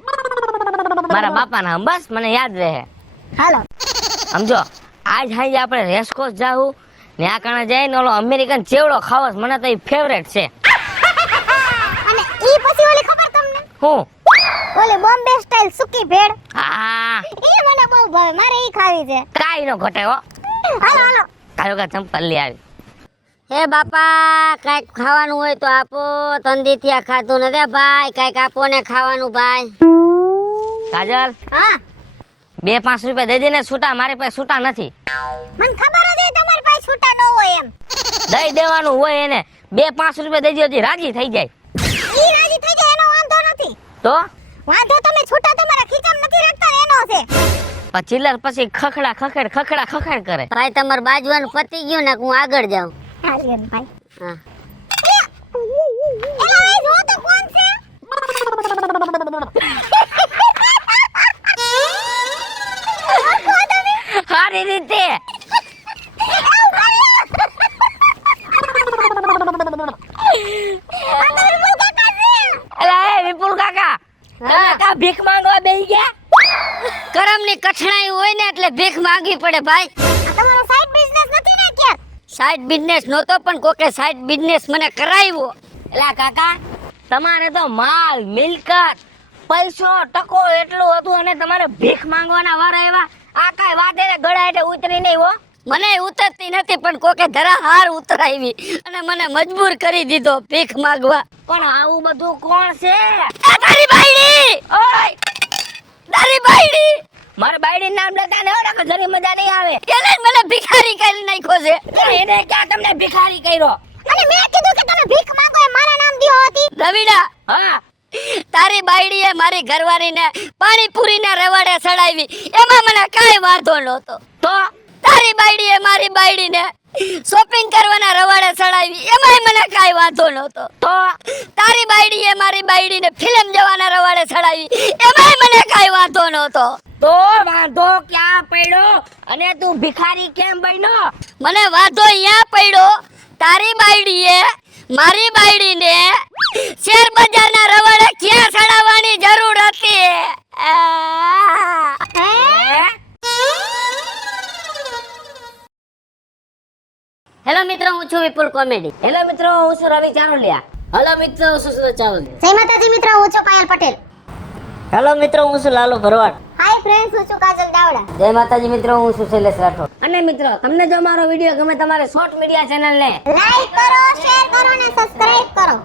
મારા બાપાના હમ બસ મને યાદ રહે હાલો સમજો આજ હાઈ આપણે રેસકોર્સ જાવું ને આ કારણે જઈને ઓલો અમેરિકન ચેવડો ખાવો છે. મને તો એ ફેવરેટ છે. અને ઈ પછી ઓલી ખબર તમને હું ઓલી બોમ્બે સ્ટાઇલ સુકી ભેળ હા ઈ મને બહુ ભાવે મારે ઈ ખાવી છે કાઈ નો ઘટે હો. હાલો હાલો કાયો કા ચંપલ લઈ આવી. હે બાપા કાંઈક ખાવાનું હોય તો આપો. તંદીથી આ ખાધું નથી ભાઈ. કાંઈક આપો ને ખાવાનું ભાઈ. કાજલ હા 2-5 રૂપિયા દઈ દે ને છૂટા. મારી પાસે છૂટા નથી. મને ખબર જ છે તમારી પાસે છૂટા ન હોય એમ દઈ દેવાનું હોય એને. 2-5 રૂપિયા દઈ દેજે રાજી થઈ જાય. ઈ રાજી થઈ જાય એનો વાંધો નથી તો વાંધો તમે છૂટા તમારા ખીચામાં નથી રાખતા ને એનો છે ચિલ્લર પછી ખખડા ખખડ કરે. ભાઈ તમારું બાજવાનું પતી ગયું ને હું આગળ જાઉં. હાલ્યો ને ભાઈ હા એલા એ જો તો કોણ છે સારી રીતે એલા એ વિપુલ કાકા તમે કા ભીખ માંગવા બેહી ગયા? કરમની કઠણાઈ હોય ને એટલે ભીખ માંગવી પડે ભાઈ. આ તમારો સાઈડ બિઝનેસ નથી ને કે સાઈડ બિઝનેસ નહોતો પણ કોકે સાઈડ બિઝનેસ મને કરાવ્યો. એલા કાકા તમારે તો માલ મિલકત પૈસો ટકો એટલું હતું અને તમારે ભીખ માંગવાના વારા એવા. આ કાઈ વાત એને ગળા એટલે ઉતરી નહીં હો. મને ઉતરતી નથી પણ કોકે ધરા હાર ઉતરાવી અને મને મજબૂર કરી દીધો ભીખ માંગવા. પણ આવું બધું કોણ છે? આ તારી બાયડી! ઓય તારી બાયડી! મારે બાયડી નામ લેતા ને ઓડા જરી મજા નહીં આવે. એને જ મને ભિખારી કરી નાખ્યો છે. પણ એને ક્યાં તમને ભિખારી કર્યો? અને મેં કીધું કે તમે ભીખ માંગો એ મારા નામ દીઓ હતી રવિડા હા તારી બાયડીએ મારી ઘરવાળીને પાણીપુરીના રવાડે ચડાવી એમાં મને કાંઈ વાંધો નહોતો. તો તારી બાયડીએ મારી બાયડીને શોપિંગ કરવાના રવાડે ચડાવી એમાંય મને કાંઈ વાંધો નહોતો. તો તારી બાયડીએ મારી બાયડીને ફિલ્મ જવાના રવાડે ચડાવી એમાંય મને કાંઈ વાંધો નહોતો. તો વાંધો ક્યાં પડ્યો અને તું ભિખારી કેમ બન્યો? મને વાંધો અહીંયા પડ્યો તારી બાયડીએ મારી બાયડીને શેર બજારના રવાડે ક્યાં ચડાવવાની જરૂર હતી? હેલો મિત્રો હું છું વિપુલ કોમેડી. હેલો મિત્રો હું છું રવિ ચારોલિયા. હેલો મિત્રો હું છું સુરત ચાવલિયા. જય માતાજી મિત્રો હું છું પાયલ પટેલ હેલો મિત્રો હું છું લાલુ ભરવાડ. હાય ફ્રેન્ડ્સ હું છું કાજલ દાવડા જય માતાજી મિત્રો હું છું શૈલેષ રાઠોડ. અને મિત્રો તમને જો મારો વિડીયો ગમે તમારે શોર્ટ મીડિયા ચેનલ ને લાઈક કરો શેર કરો ને સબસ્ક્રાઇબ કરો